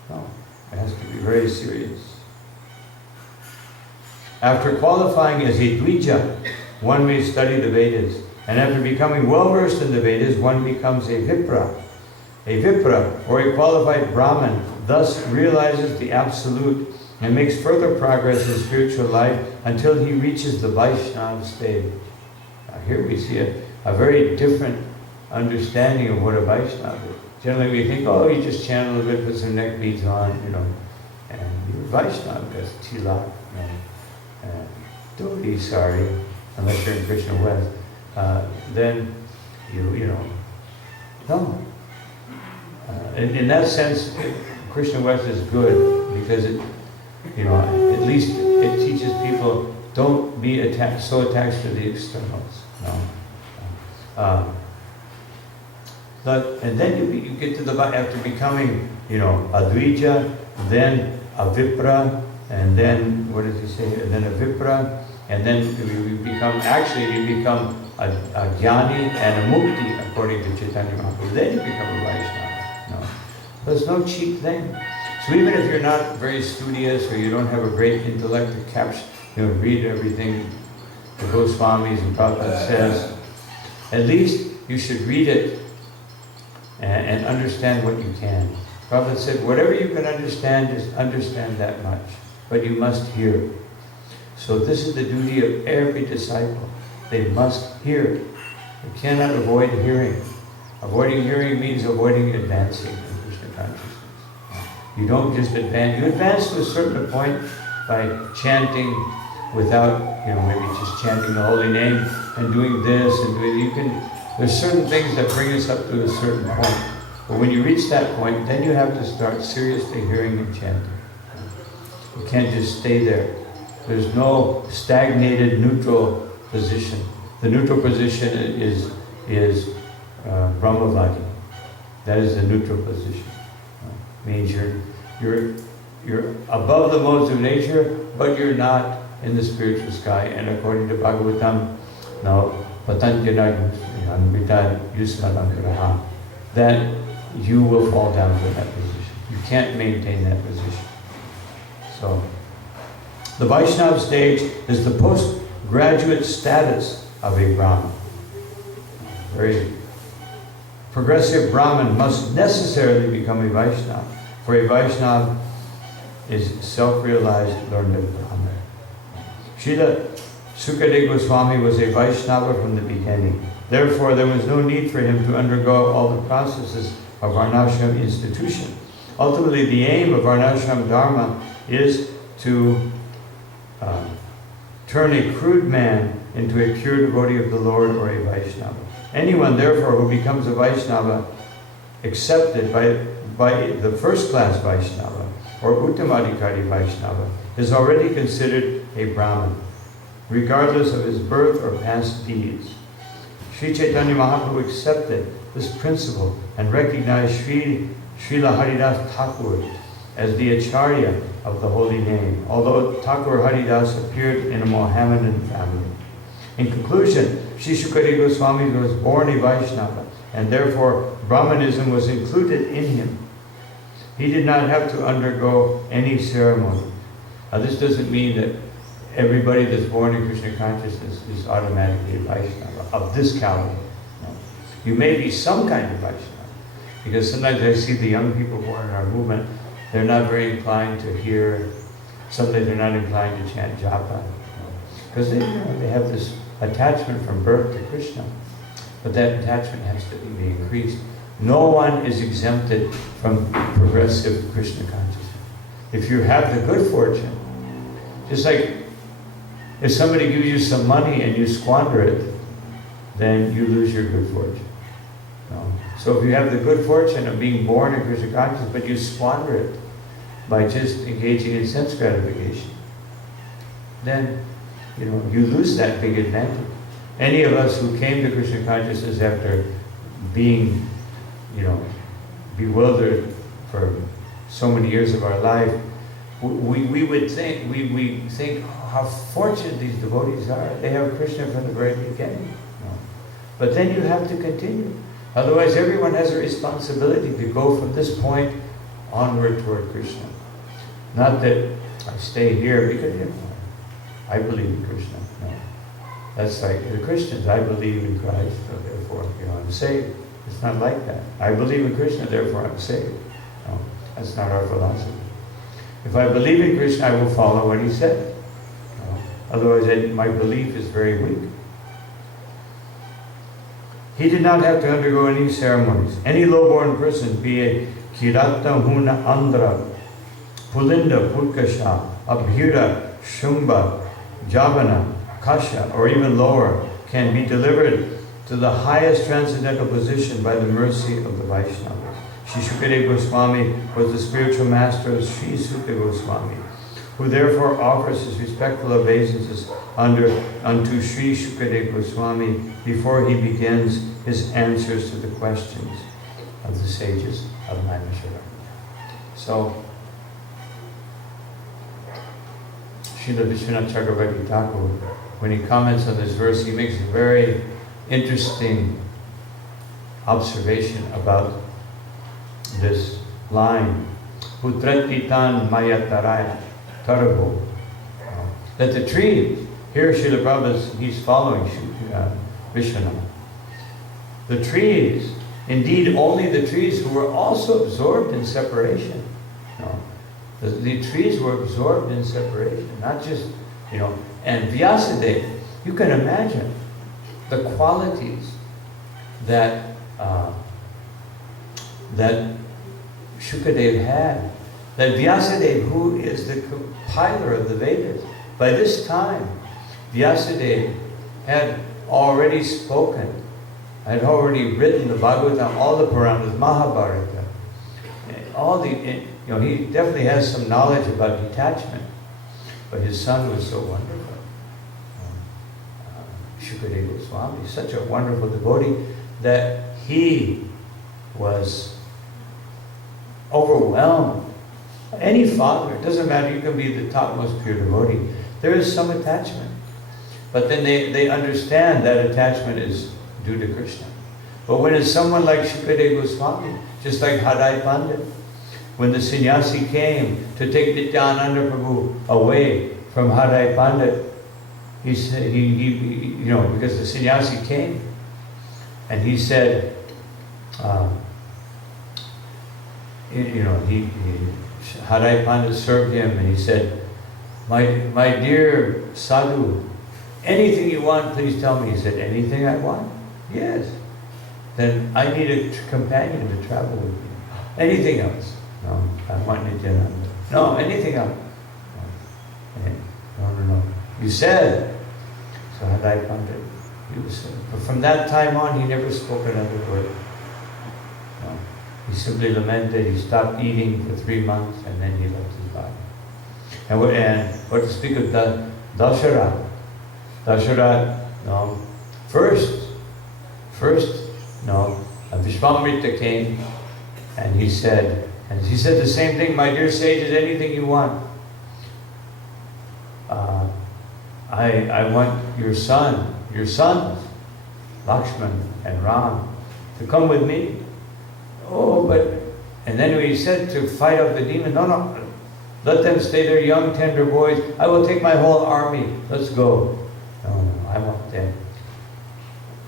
No, it has to be very serious. After qualifying as a Dvija, one may study the Vedas. And after becoming well-versed in the Vedas, one becomes a Vipra. A Vipra, or a qualified Brahmin, thus realizes the Absolute and makes further progress in spiritual life until he reaches the Vaishnava stage. Now here we see a very different understanding of what a Vaishnava is. Generally we think, oh, you just chant a little bit, put some neck beads on, and you're Vaishnava, that's Tila. devotees, sorry, unless you're in Krishna West, then you know, no. In that sense, Krishna West is good because it, you know, at least it teaches people don't be so attached to the externals. No. And then you get to after becoming, you know, Advija, then a Vipra, and then what does he say? And then a Vipra, and then you become a Jnani and a Mukti according to Chaitanya Mahaprabhu. Then you become a Vaishnava. No. There's no cheap thing. So even if you're not very studious or you don't have a great intellect to capture, you know, read everything the Goswamis and Prabhupada says, at least you should read it and understand what you can. Prabhupada said, whatever you can understand, just understand that much. But you must hear. So this is the duty of every disciple. They must hear. You cannot avoid hearing. Avoiding hearing means avoiding advancing in Krishna consciousness. You don't just advance. You advance to a certain point by chanting without, you know, maybe just chanting the holy name and doing this and doing, you can, there's certain things that bring us up to a certain point. But when you reach that point, then you have to start seriously hearing and chanting. You can't just stay there. There's no stagnated neutral position. The neutral position is Brahmavadi. That is the neutral position. Means you're above the modes of nature, but you're not in the spiritual sky. And according to Bhagavatam, now Patanjana Yusmadangaraha, that you will fall down to that position. You can't maintain that position. So, the Vaishnava stage is the postgraduate status of a Brahmin. Very progressive Brahmin must necessarily become a Vaishnava, for a Vaishnava is self-realized learned Brahmin. Srila Sukadeva Goswami was a Vaishnava from the beginning. Therefore, there was no need for him to undergo all the processes of Varnashram institution. Ultimately, the aim of Varnashram Dharma is to turn a crude man into a pure devotee of the Lord or a Vaishnava. Anyone, therefore, who becomes a Vaishnava accepted by the first-class Vaishnava or Uttamadikari Vaishnava is already considered a Brahmin, regardless of his birth or past deeds. Sri Chaitanya Mahaprabhu accepted this principle and recognized Srila Haridas Thakur as the Acharya of the holy name, although Thakur Haridas appeared in a Mohammedan family. In conclusion, Sri Sukadeva Goswami was born a Vaishnava, and therefore Brahmanism was included in him. He did not have to undergo any ceremony. Now, this doesn't mean that everybody that's born in Krishna consciousness is automatically a Vaishnava of this caliber. No. You may be some kind of Vaishnava, because sometimes I see the young people born in our movement, they're not very inclined to hear, sometimes they're not inclined to chant japa, because they have this attachment from birth to Krishna. But that attachment has to be increased. No one is exempted from progressive Krishna consciousness. If you have the good fortune, just like if somebody gives you some money and you squander it, then you lose your good fortune. No. So if you have the good fortune of being born in Krishna consciousness, but you squander it by just engaging in sense gratification, then you lose that big advantage. Any of us who came to Krishna consciousness after being, bewildered for so many years of our life, we would think, we think how fortunate these devotees are. They have Krishna from the very beginning. But then you have to continue. Otherwise, everyone has a responsibility to go from this point onward toward Krishna. Not that I stay here because I believe in Krishna. No. That's like the Christians. I believe in Christ, so therefore I'm saved. It's not like that. I believe in Krishna, therefore I'm saved. No, that's not our philosophy. If I believe in Krishna, I will follow what he said. No. Otherwise, my belief is very weak. He did not have to undergo any ceremonies. Any low-born person, be a Kirata Huna Andhra, Pulinda Purkasha, Abhira Shumba, Javana, Kasha, or even lower, can be delivered to the highest transcendental position by the mercy of the Vaishnavas. Sri Shukadeva Goswami was the spiritual master of Sri Suta Goswami, who therefore offers his respectful obeisances unto Sri Shukadeva Goswami before he begins his answers to the questions of the sages of Naimisharanya. So, Srila Vishwanath Chakravarti Thakur, when he comments on this verse, he makes a very interesting observation about this line. Putratitan mayataraya tarabo. That the trees, here Srila Prabhupada, he's following Vishwanath. The trees, indeed only the trees who were also absorbed in separation. The trees were absorbed in separation, not just, and Vyasadeva, you can imagine the qualities that that Shukadeva had. That Vyasadeva, who is the compiler of the Vedas, by this time, Vyasadeva had already spoken, had already written the Bhagavatam, all the Puranas, Mahabharata, all the, he definitely has some knowledge about detachment, but his son was so wonderful. Shukadeva Goswami, such a wonderful devotee that he was overwhelmed. Any father, it doesn't matter, you can be the topmost pure devotee, there is some attachment. But then they understand that attachment is due to Krishna. But when it's someone like Shukadeva Goswami, just like Hadai Pandit, when the sannyasi came to take Nityananda Prabhu away from Hadai Pandit, he said, because the sannyasi came, and he said, Hadai Pandit served him, and he said, my dear sadhu, anything you want, please tell me. He said, anything I want? Yes. Then I need a companion to travel with me. Anything else? No, I want Nityananda. No, anything else? No. You said. So Hadai Pandit, but from that time on, he never spoke another word. No. He simply lamented. He stopped eating for 3 months, and then he left his body. And what to speak of Dasharat? Dasharat, first, Vishwamrita came, and he said the same thing, my dear sages, anything you want. I want your sons, Lakshman and Ram, to come with me. And then he said to fight off the demon, no, let them stay there, young, tender boys. I will take my whole army. Let's go. No, I want them.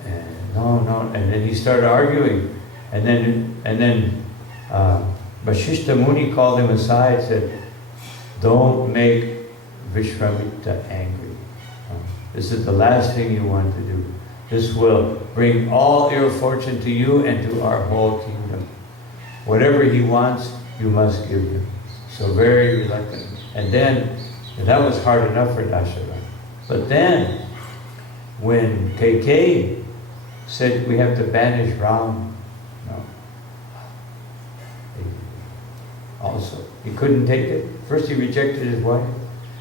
And no. And then he started arguing. And then Vasishtha Muni called him aside and said, don't make Vishwamitra angry. This is the last thing you want to do. This will bring all ill fortune to you and to our whole kingdom. Whatever he wants, you must give him. So very reluctant. And then, that was hard enough for Dasharatha. But then, when Kaikeyi said we have to banish Ram, also, he couldn't take it. First he rejected his wife,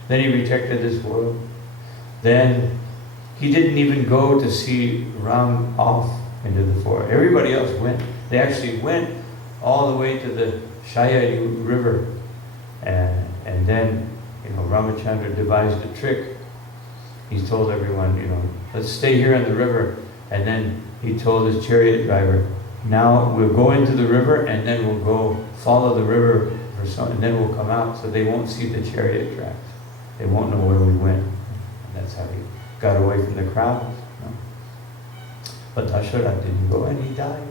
then he rejected this world. Then he didn't even go to see Ram off into the forest. Everybody else went. They actually went all the way to the Shayari river. And then, Ramachandra devised a trick. He told everyone, let's stay here in the river. And then he told his chariot driver, now we'll go into the river and then we'll go follow the river and then we'll come out so they won't see the chariot tracks. They won't know where we went. And that's how he got away from the crowds. But Dasharatha didn't go and he died.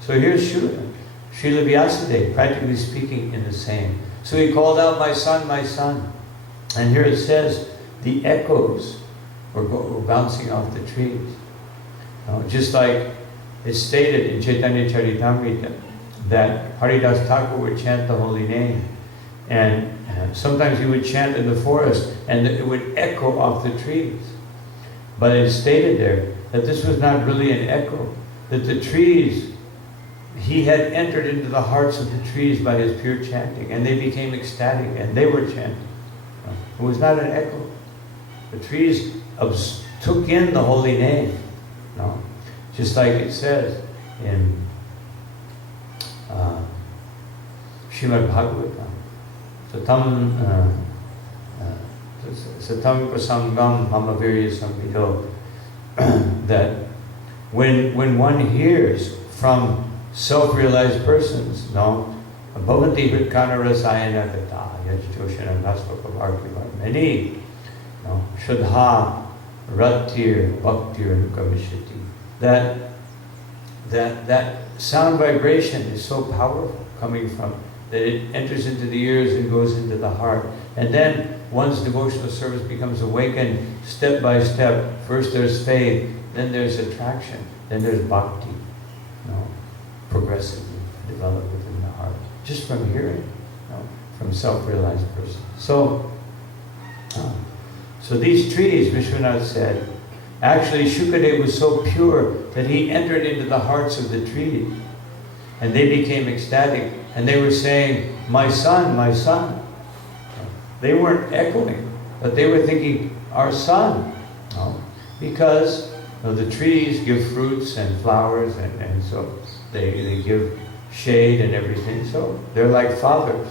So here's Srila Vyasadeva, practically speaking, in the same. So he called out, my son, my son. And here it says, the echoes were bouncing off the trees. Just like it's stated in Chaitanya Charitamrita that Haridas Thakur would chant the holy name. And sometimes he would chant in the forest, and it would echo off the trees. But it stated there that this was not really an echo, that the trees, he had entered into the hearts of the trees by his pure chanting, and they became ecstatic, and they were chanting. It was not an echo. The trees took in the holy name. No? Just like it says in Srimad Bhagavatam, Satam Prasangam Mamavirya Samvido, that when one hears from self-realized persons, no, Bhavati Hritkana Rasayana Gata, Yajitoshana Nasvakavarkivarmani, no, Shraddha Ratir Bhaktir Nukamishati, that sound vibration is so powerful coming from, that it enters into the ears and goes into the heart. And then one's devotional service becomes awakened step by step. First there's faith, then there's attraction, then there's bhakti, progressively developed within the heart, just from hearing, from self-realized persons. So these trees, Vishwanath said, actually Shukadeva was so pure that he entered into the hearts of the trees, and they became ecstatic, and they were saying, "My son, my son." They weren't echoing, but they were thinking, "Our son," because the trees give fruits and flowers, and so they give shade and everything, so they're like fathers.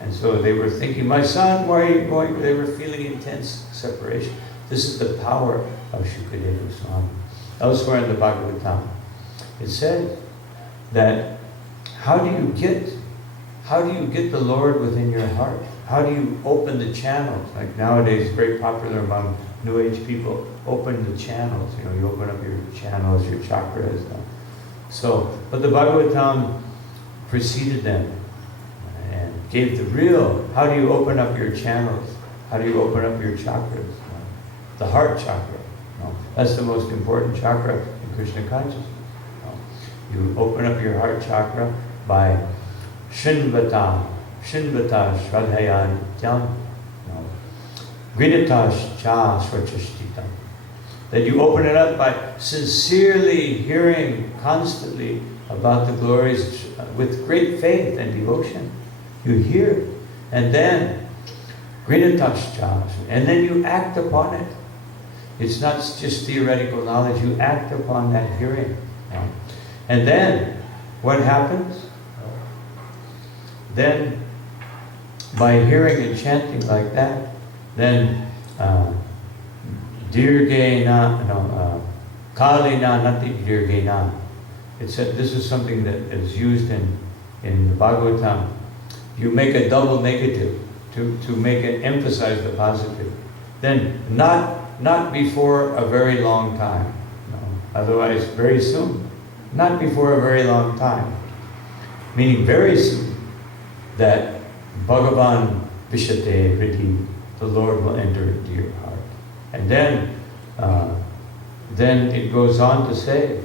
And so they were thinking, "My son, why are you going?" They were feeling intense separation. This is the power of Shukadeva Swami. Elsewhere in the Bhagavatam, it said that how do you get the Lord within your heart? How do you open the channels? Like nowadays, very popular among New Age people, open the channels. You open up your channels, your chakras. But the Bhagavatam preceded them and gave the real, how do you open up your channels? How do you open up your chakras? The heart chakra. That's the most important chakra in Krishna consciousness. You open up your heart chakra by Shinvata Shraddhaya Nityam, Gridatash Cha Swachashtitam. That you open it up by sincerely hearing constantly about the glories with great faith and devotion. You hear, and then Gridatash Cha, and then you act upon it. It's not just theoretical knowledge, you act upon that hearing. And then, what happens? Then, by hearing and chanting like that, then Dirgena, Kalina Nati Dirgena. It said this is something that is used in the Bhagavatam. You make a double negative to make it emphasize the positive. Then not before a very long time. Otherwise, very soon. Not before a very long time. Meaning very soon that Bhagavan Vishate Hridi, the Lord will enter into your heart. And then it goes on to say,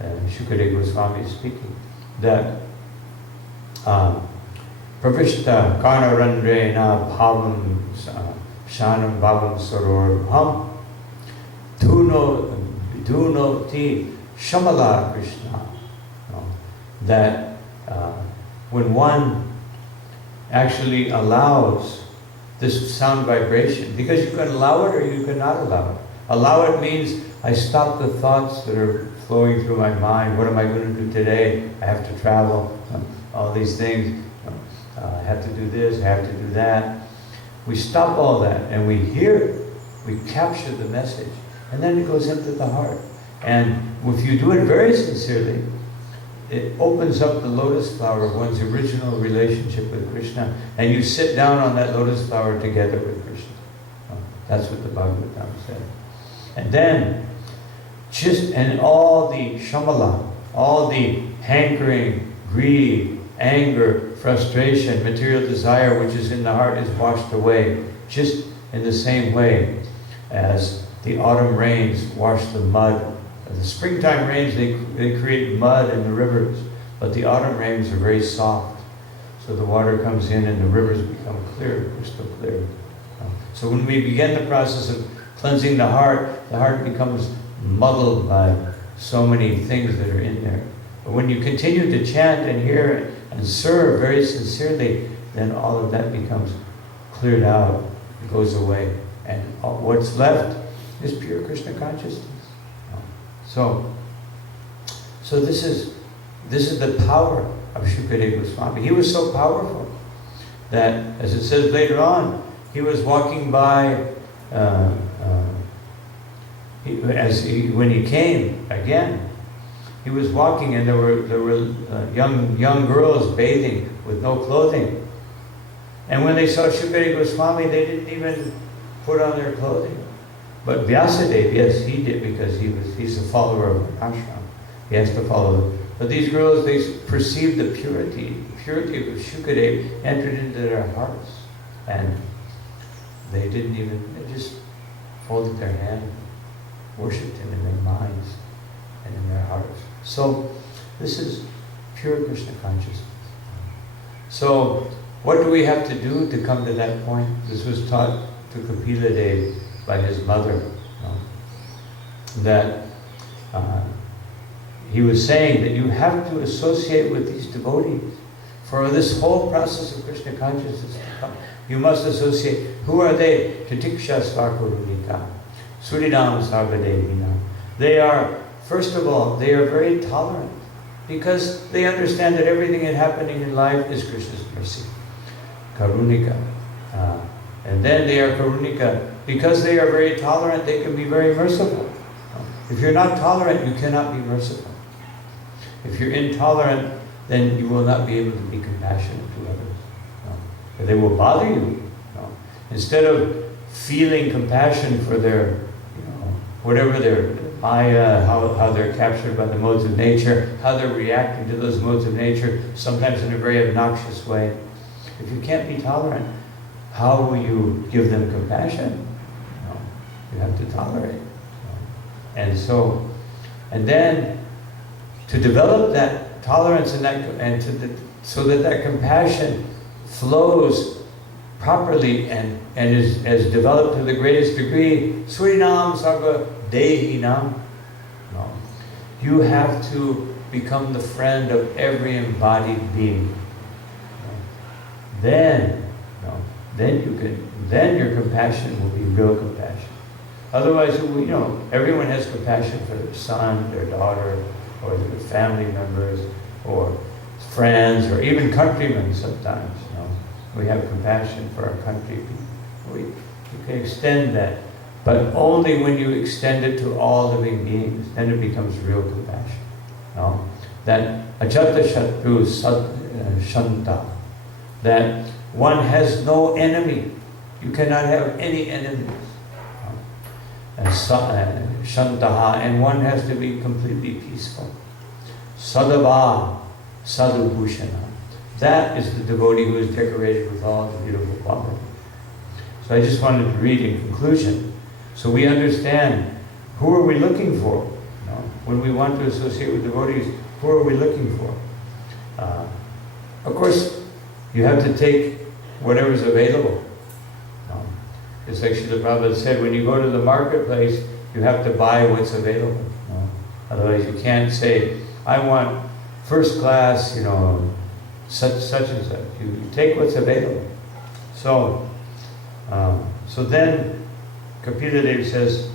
Shukadeva Goswami is speaking, that Pravishta Karnarandrena Bhavam Shanam Bhavam Saror Ham Duno Ti Shamala Krishna. That when one actually allows this sound vibration, because you can allow it or you cannot allow it. Allow it means I stop the thoughts that are flowing through my mind. What am I going to do today? I have to travel, all these things. I have to do this, I have to do that. We stop all that and we hear, we capture the message, and then it goes into the heart. And if you do it very sincerely, it opens up the lotus flower of one's original relationship with Krishna, and you sit down on that lotus flower together with Krishna. That's what the Bhagavatam said. And then, and all the shamala, all the hankering, greed, anger, frustration, material desire which is in the heart is washed away, just in the same way as the autumn rains wash the mud. The springtime rains, they create mud in the rivers, but the autumn rains are very soft. So the water comes in and the rivers become clear, crystal clear. So when we begin the process of cleansing the heart becomes muddled by so many things that are in there. But when you continue to chant and hear and serve very sincerely, then all of that becomes cleared out, it goes away. And what's left is pure Krishna consciousness. So this is the power of Shukadeva Swami. He was so powerful that, as it says later on, he was walking by, when he came again, he was walking and there were young girls bathing with no clothing. And when they saw Shukadeva Goswami, they didn't even put on their clothing. But Vyasadeva, yes, he did, because he's a follower of an ashram. He has to follow them. But these girls, they perceived the purity of Shukadeva entered into their hearts. And they just folded their hand, worshipped him in their minds and in their hearts. So this is pure Krishna consciousness. So what do we have to do to come to that point? This was taught to Kapila Dev by his mother. That he was saying that you have to associate with these devotees. For this whole process of Krishna consciousness to come, you must associate. Who are they? Titiksha Svakarunita, Suridam Sarvadevina. They are, first of all, they are very tolerant because they understand that everything that's happening in life is Krishna's mercy. Karunika. And then they are Karunika. Because they are very tolerant, they can be very merciful. If you're not tolerant, you cannot be merciful. If you're intolerant, then you will not be able to be compassionate to others. They will bother you. Instead of feeling compassion for their, whatever their maya, how they're captured by the modes of nature, how they're reacting to those modes of nature, sometimes in a very obnoxious way. If you can't be tolerant, how will you give them compassion? You have to tolerate. And then to develop that tolerance so that compassion flows properly and is developed to the greatest degree. Surinam Sarva Dehinam. You have to become the friend of every embodied being. Then your compassion will be real compassion. Otherwise, everyone has compassion for their son, their daughter, or their family members, or friends, or even countrymen sometimes. We have compassion for our country people. You can extend that, but only when you extend it to all living beings, then it becomes real compassion. That ajata shatru shanta, that one has no enemy. You cannot have any enemies. And shantaha, and one has to be completely peaceful. Sadava sadhubhushana. That is the devotee who is decorated with all the beautiful qualities. So I just wanted to read in conclusion, so we understand who are we looking for. When we want to associate with devotees, who are we looking for? Of course, you have to take whatever is available. It's like Srila Prabhupada said, when you go to the marketplace, you have to buy what's available. Otherwise, you can't say, I want first class, such and such. You take what's available. So then Kapila Dev says,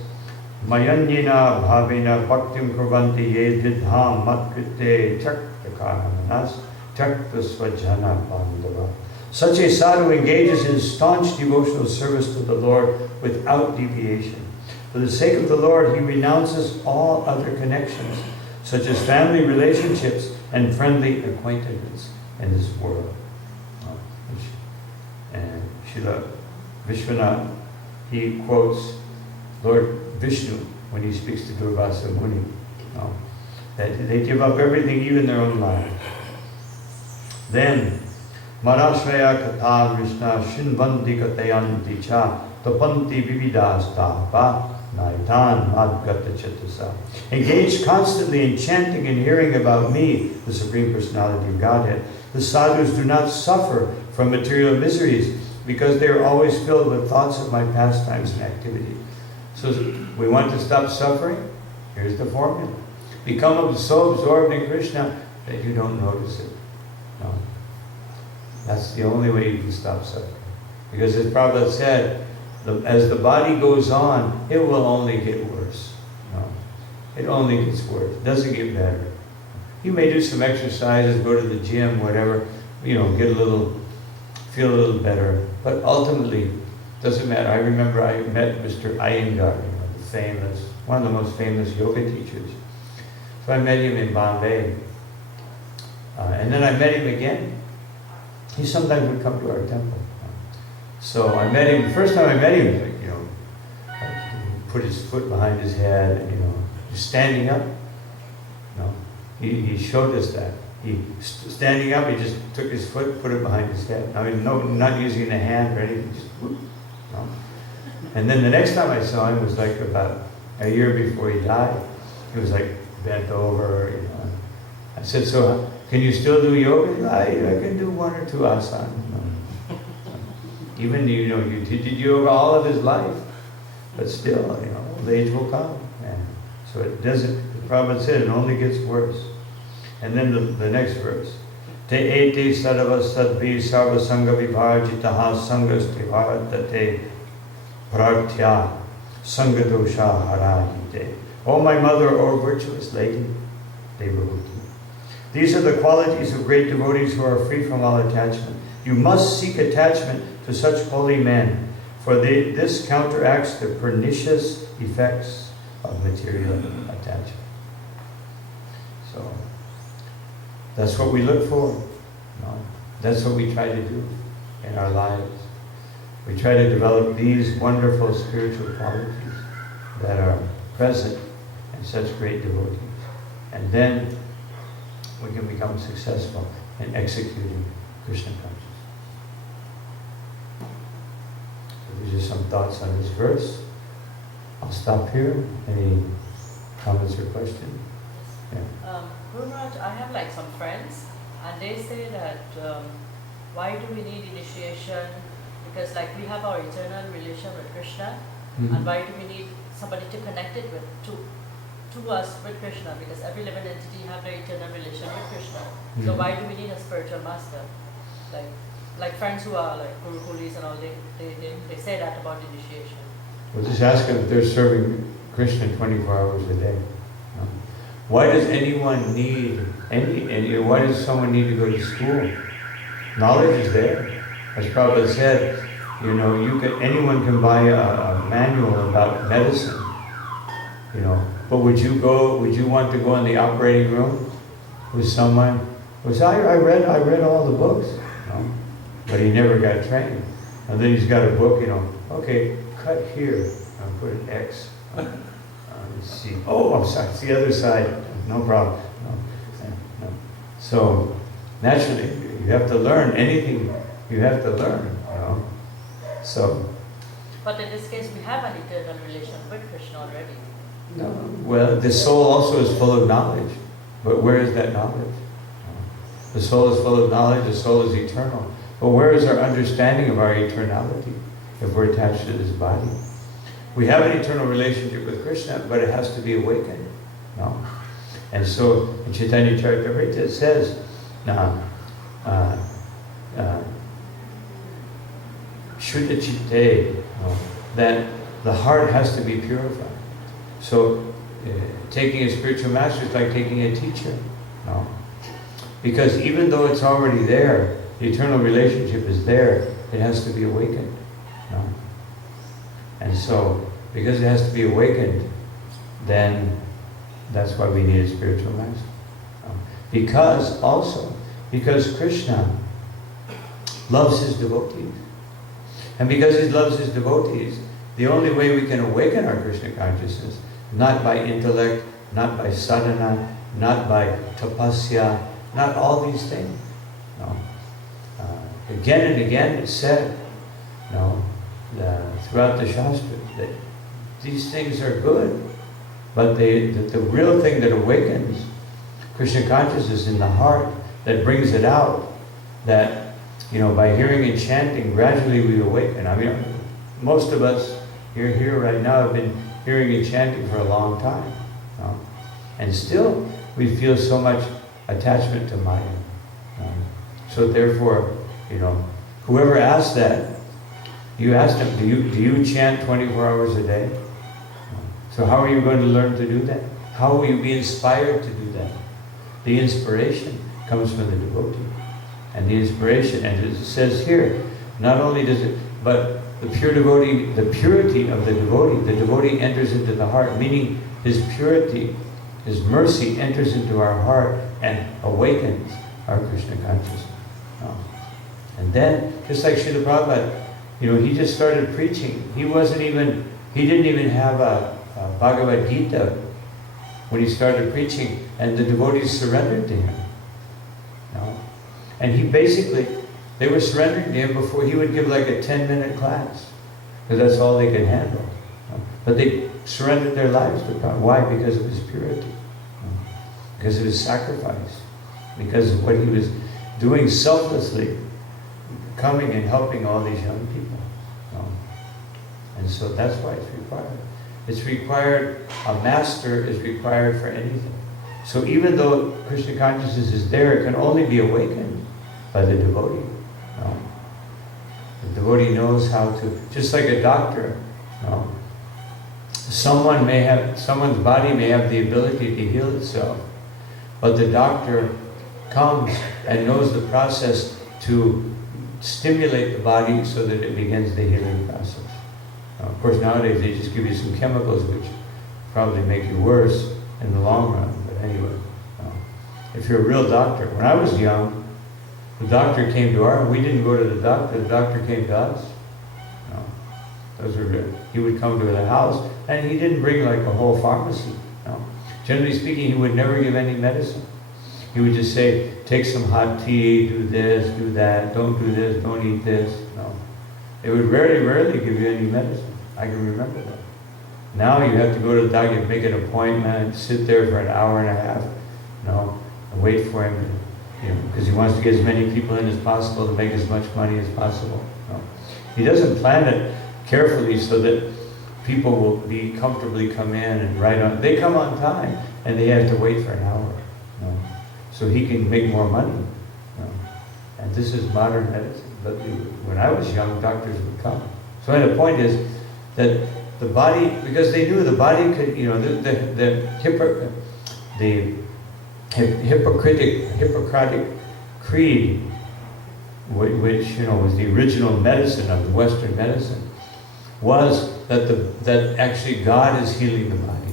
Mayanyina bhavina bhaktim kurvanti ye vidham matkrite chaktakaramanas chaktasvajana bandava. Such a sadhu engages in staunch devotional service to the Lord without deviation. For the sake of the Lord, he renounces all other connections, such as family relationships and friendly acquaintances in this world. And Srila Vishwanath, he quotes Lord Vishnu when he speaks to Durvasa Muni, that they give up everything, even their own lives. Then, Marashraya Katha Krishna Shinvanti Katayanti Cha Tapanti Vividastapa Naitan Madgata Chitasa. Engaged constantly in chanting and hearing about me, the Supreme Personality of Godhead, the sadhus do not suffer from material miseries because they are always filled with thoughts of my pastimes and activity. So we want to stop suffering? Here's the formula. Become so absorbed in Krishna that you don't notice it. No. That's the only way you can stop suffering. Because as Prabhupada said, as the body goes on, it will only get worse. No. It only gets worse. It doesn't get better. You may do some exercises, go to the gym, whatever, get feel a little better. But ultimately, it doesn't matter. I remember I met Mr. Iyengar, one of the most famous yoga teachers. So I met him in Bombay. And then I met him again. He sometimes would come to our temple. So I met him, the first time I met him, he put his foot behind his head, and, just standing up. He showed us that. Standing up, he just took his foot, put it behind his head. I mean, not using the hand or anything, just whoop. And then the next time I saw him was like about a year before he died. He was like bent over, I said, so can you still do yoga? I can do one or two asanas. Even, you did yoga all of his life. But still, old age will come. And so it doesn't, the Prabhupada said, it only gets worse. And then the next verse. Te ete sadava sadvi sarva sangha vibhajitaha sangas tivartate prartya sangadosha harahite. O my mother, O virtuous lady, Devahuti. These are the qualities of great devotees who are free from all attachment. You must seek attachment to such holy men, for this counteracts the pernicious effects of material attachment. So, that's what we look for. That's what we try to do in our lives. We try to develop these wonderful spiritual qualities that are present in such great devotees. And then we can become successful in executing Krishna consciousness. So these are some thoughts on this verse. I'll stop here. Any comments or questions? Yeah. Guru Maharaj, I have some friends, and they say that why do we need initiation? Because we have our eternal relation with Krishna, and why do we need somebody to connect it to us with Krishna? Because every living entity have their eternal relation with Krishna. So why do we need a spiritual master? Like friends who are Guru Kulis and all, they say that about initiation. Well, just ask them if they're serving Krishna 24 hours a day. Why does anyone need why does someone need to go to school? Knowledge is there. As Prabhupada said, anyone can buy a manual about medicine, but would you want to go in the operating room with someone who says, I read all the books, but he never got trained. And then he's got a book, okay, cut here, and put an X. Let's see. Oh, I'm sorry, it's the other side. No problem. No. So, naturally, you have to learn anything. You have to learn, So. But in this case, we have an eternal relation with Krishna already. No. Well, the soul also is full of knowledge. But where is that knowledge? The soul is full of knowledge. The soul is eternal. But where is our understanding of our eternality if we're attached to this body? We have an eternal relationship with Krishna, but it has to be awakened. And so in Chaitanya Charitamrita it says, Shuddha Chitte, that the heart has to be purified. So taking a spiritual master is like taking a teacher. Because even though it's already there, the eternal relationship is there, it has to be awakened. And so, because it has to be awakened, then that's why we need a spiritual master. Because Krishna loves his devotees. And because he loves his devotees, the only way we can awaken our Krishna consciousness, not by intellect, not by sadhana, not by tapasya, not all these things. Again and again it's said, throughout the Shastras, that these things are good, but the real thing that awakens Krishna consciousness in the heart, that brings it out, that, by hearing and chanting, gradually we awaken. I mean, most of us here right now have been hearing and chanting for a long time. And still, we feel so much attachment to Maya. So therefore, whoever asked that, you asked them, do you chant 24 hours a day? So how are you going to learn to do that? How will you be inspired to do that? The inspiration comes from the devotee. And the inspiration, and it says here, not only does it, but the pure devotee, the purity of the devotee enters into the heart, meaning his purity, his mercy enters into our heart and awakens our Krishna consciousness. And then, just like Srila Prabhupada, he just started preaching. He didn't even have a Bhagavad Gita when he started preaching, and the devotees surrendered to him. And they were surrendering to him before he would give like a 10-minute class, because that's all they could handle. But they surrendered their lives to God. Why? Because of his purity, because of his sacrifice, because of what he was doing selflessly, coming and helping all these young people. And so that's why it's required. It's required, a master is required for anything. So even though Krishna consciousness is there, it can only be awakened by the devotee. The devotee knows how to, just like a doctor. Someone's body may have the ability to heal itself, but the doctor comes and knows the process to stimulate the body so that it begins the healing process. Of course, nowadays they just give you some chemicals which probably make you worse in the long run. But anyway, if you're a real doctor, when I was young, the doctor came to we didn't go to the doctor came to us. Those were good. He would come to the house, and he didn't bring like a whole pharmacy. Generally speaking, he would never give any medicine. He would just say, take some hot tea, do this, do that, don't do this, don't eat this. They would rarely give you any medicine. I can remember that. Now you have to go to the doctor, make an appointment, sit there for an hour and a half, and wait for him, because he wants to get as many people in as possible to make as much money as possible. He doesn't plan it carefully so that people will be comfortably come in and right on. They come on time, and they have to wait for an hour, so he can make more money. And this is modern medicine. But when I was young, doctors would come. So the point is that the body, because they knew the body could, the Hippocratic Creed, which was the original medicine of the Western medicine, was that actually God is healing the body,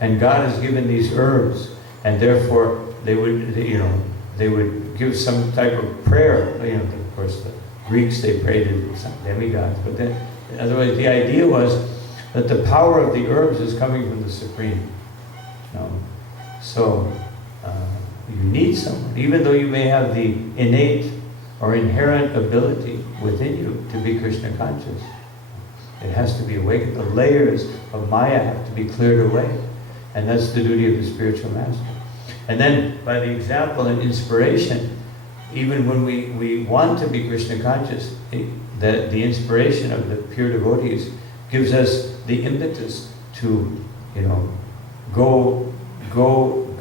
and God has given these herbs, and therefore they would give some type of prayer. Of course, the Greeks, they prayed to some demigods, but then, otherwise, the idea was that the power of the herbs is coming from the Supreme. So you need someone, even though you may have the innate or inherent ability within you to be Krishna conscious. It has to be awakened. The layers of Maya have to be cleared away, and that's the duty of the spiritual master. And then, by the example and inspiration, even when we want to be Krishna conscious, the inspiration of the pure devotees gives us the impetus to, go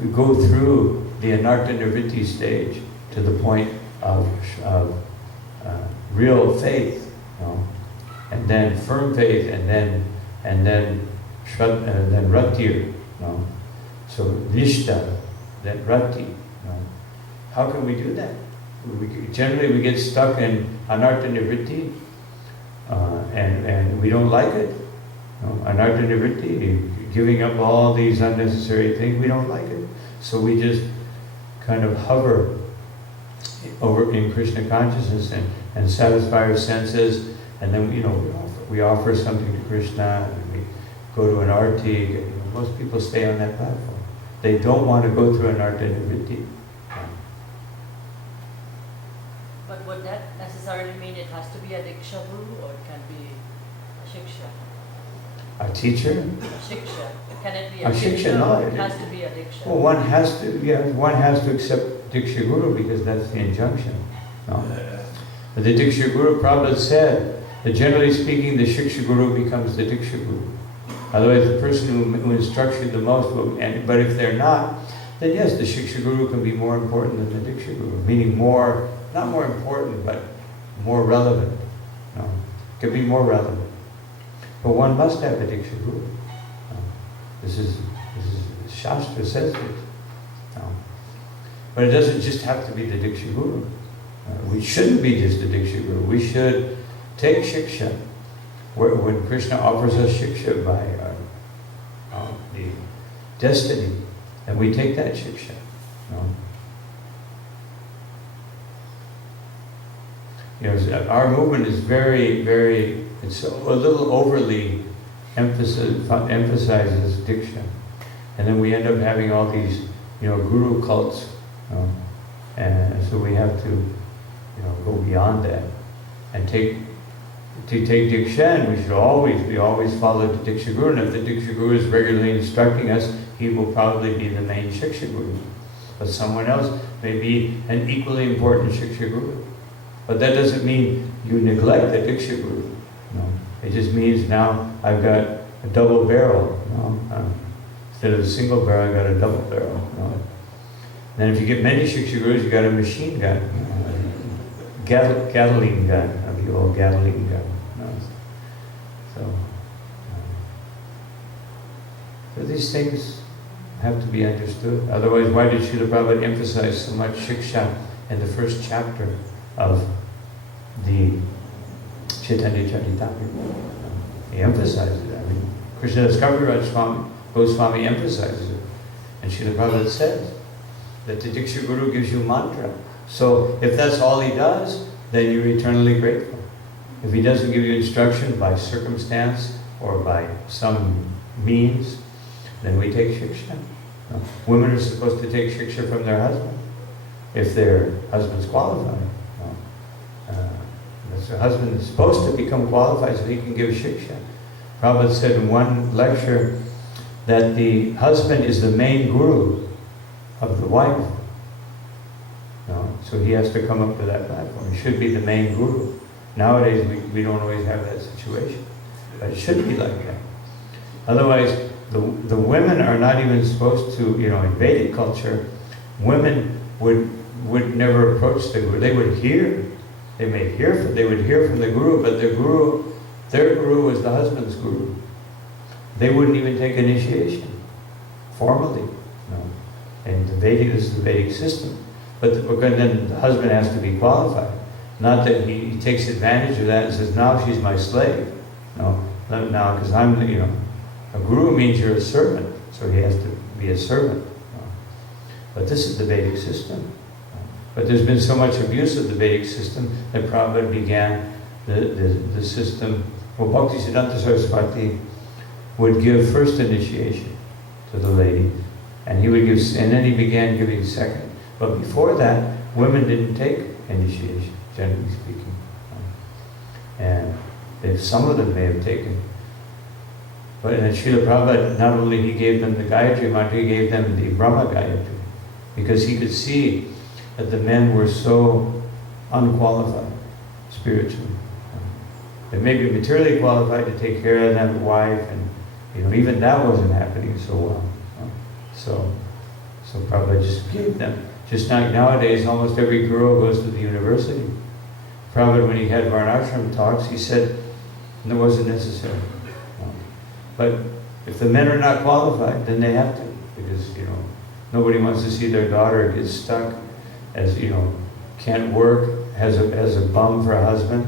through the anartha nivritti stage to the point of real faith, and then firm faith, and then ratir, so nishta, then rati. How can we do that? Generally, we get stuck in anartha nivritti, and we don't like it. Anartha nivritti, giving up all these unnecessary things, we don't like it. So we just kind of hover over in Krishna consciousness and satisfy our senses, and then we offer something to Krishna, and we go to an arti. Most people stay on that platform. They don't want to go through anartha nivritti. But would that necessarily mean it has to be a diksha guru, or it can be a shiksha? A teacher? Shiksha. Can it be A a shiksha, shiksha no, or it- it has to be a diksha? Well, one has to accept Diksha Guru because that's the injunction. No? But the Diksha Guru, Prabhupada said that generally speaking, the Shiksha Guru becomes the Diksha Guru. Otherwise, the person who instructs you the most will, but if they're not, then yes, the Shiksha Guru can be more important than the Diksha Guru, meaning more, not more important, but more relevant. No? Can be more relevant. But one must have a Diksha Guru. No? This is Shastra says this. No? But it doesn't just have to be the Diksha Guru. We shouldn't be just the Diksha Guru. We should take Shiksha. When Krishna offers us Shiksha by the destiny, and we take that Shiksha. No? Our movement is very, very, it's a little overly emphasizes Diksha. And then we end up having all these, guru cults. And so we have to, go beyond that and take Diksha, and we always follow the Diksha Guru. And if the Diksha Guru is regularly instructing us, he will probably be the main Shiksha Guru. But someone else may be an equally important Shiksha Guru. But that doesn't mean you neglect the Diksha Guru. No. It just means now I've got a double barrel. Instead of a single barrel, I've got a double barrel. Then if you get many Shiksha Gurus, you've got a machine gun. Gatling gun. The old Gatling gun. So these things have to be understood. Otherwise, why did Srila Prabhupada emphasize so much Shiksha in the first chapter of the Chaitanya Charitamrita? He emphasized it. Krishnadas Kaviraj Goswami emphasizes it. And Srila Prabhupada says that the Diksha Guru gives you mantra. So if that's all he does, then you're eternally grateful. If he doesn't give you instruction by circumstance or by some means, then we take Shiksha. Women are supposed to take Shiksha from their husband, if their husband's qualified. Their husband is supposed to become qualified so he can give Shiksha. Prabhupada said in one lecture that the husband is the main guru of the wife. So he has to come up to that platform. He should be the main guru. Nowadays we don't always have that situation, but it should be like that. Otherwise, the women are not even supposed to, in Vedic culture, women would never approach the guru. They would hear. They would hear from the guru, but their guru was the husband's guru. They wouldn't even take initiation formally. And this is the Vedic system. But then the husband has to be qualified. Not that he takes advantage of that and says, now she's my slave. No, now because I'm a guru means you're a servant, so he has to be a servant. But this is the Vedic system. But there's been so much abuse of the Vedic system that Prabhupada began the system. Well, Bhaktisiddhanta Saraswati would give first initiation to the lady, and then he began giving second. But before that, women didn't take initiation, generally speaking. And some of them may have taken. But in Srila Prabhupada, not only he gave them the Gayatri Mantra, he gave them the Brahma Gayatri. Because he could see that the men were so unqualified spiritually. They may be materially qualified to take care of their wife, and even that wasn't happening so well. So Prabhupada just gave them. Just like nowadays, almost every girl goes to the university. Prabhupada, when he had Varnashram talks, he said it wasn't necessary. But if the men are not qualified, then they have to, because nobody wants to see their daughter get stuck as can't work, has a bum for a husband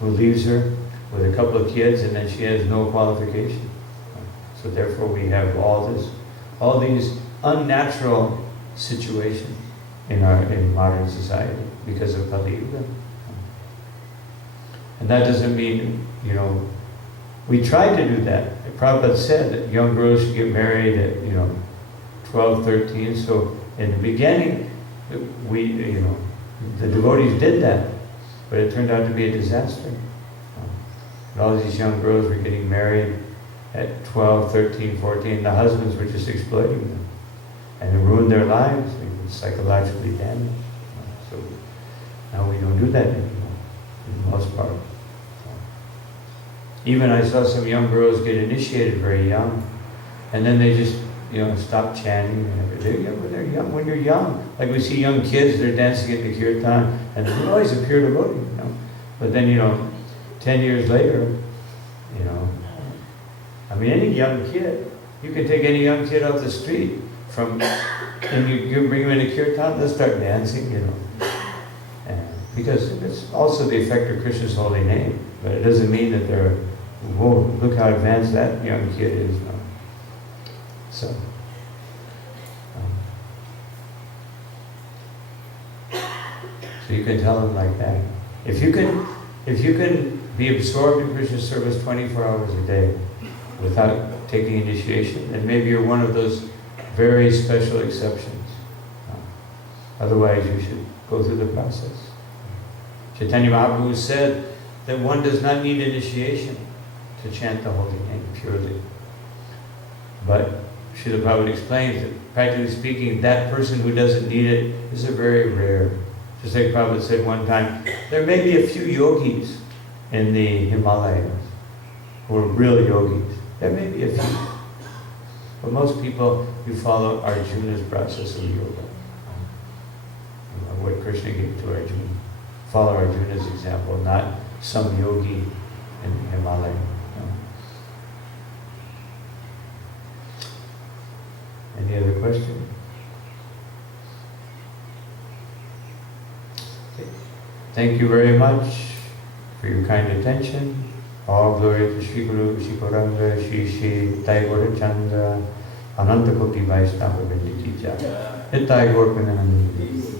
who leaves her with a couple of kids, and then she has no qualification. So therefore, we have all these unnatural situations in modern society because of Kali Yuga. And that doesn't mean, we try to do that. Prabhupada said that young girls should get married at, 12, 13. So in the beginning, the devotees did that, but it turned out to be a disaster. And all these young girls were getting married at 12, 13, 14, the husbands were just exploiting them. And it ruined their lives. They were psychologically damaged. So now we don't do that anymore, for the most part. Even I saw some young girls get initiated very young, and then they just, stop chanting. They're young. When you're young, like we see young kids, they're dancing at the kirtan, and they're always a pure devotee, But then, 10 years later, any young kid, you can take any young kid off the street and you bring them in a kirtan, they'll start dancing, And because it's also the effect of Krishna's holy name, but it doesn't mean that they're, whoa, look how advanced that young kid is. So you can tell them like that. If you can be absorbed in Krishna's service 24 hours a day without taking initiation, then maybe you're one of those very special exceptions. Otherwise, you should go through the process. Chaitanya Mahaprabhu said that one does not need initiation to chant the holy name purely. But Srila Prabhupada explains that, practically speaking, that person who doesn't need it is a very rare. Just like Prabhupada said one time, there may be a few yogis in the Himalayas who are real yogis. There may be a few. But most people, you follow Arjuna's process of yoga. What Krishna gave to Arjuna. Follow Arjuna's example, not some yogi in the Himalaya. Any other question? Okay. Thank you very much for your kind attention. All glory to Shri Guru, Shri Gauranga, Shri Nitai Gaura Chandra, Ananta Koti Vaishnava Vrinda Ki Jai. Nitai Gaur Premanandi.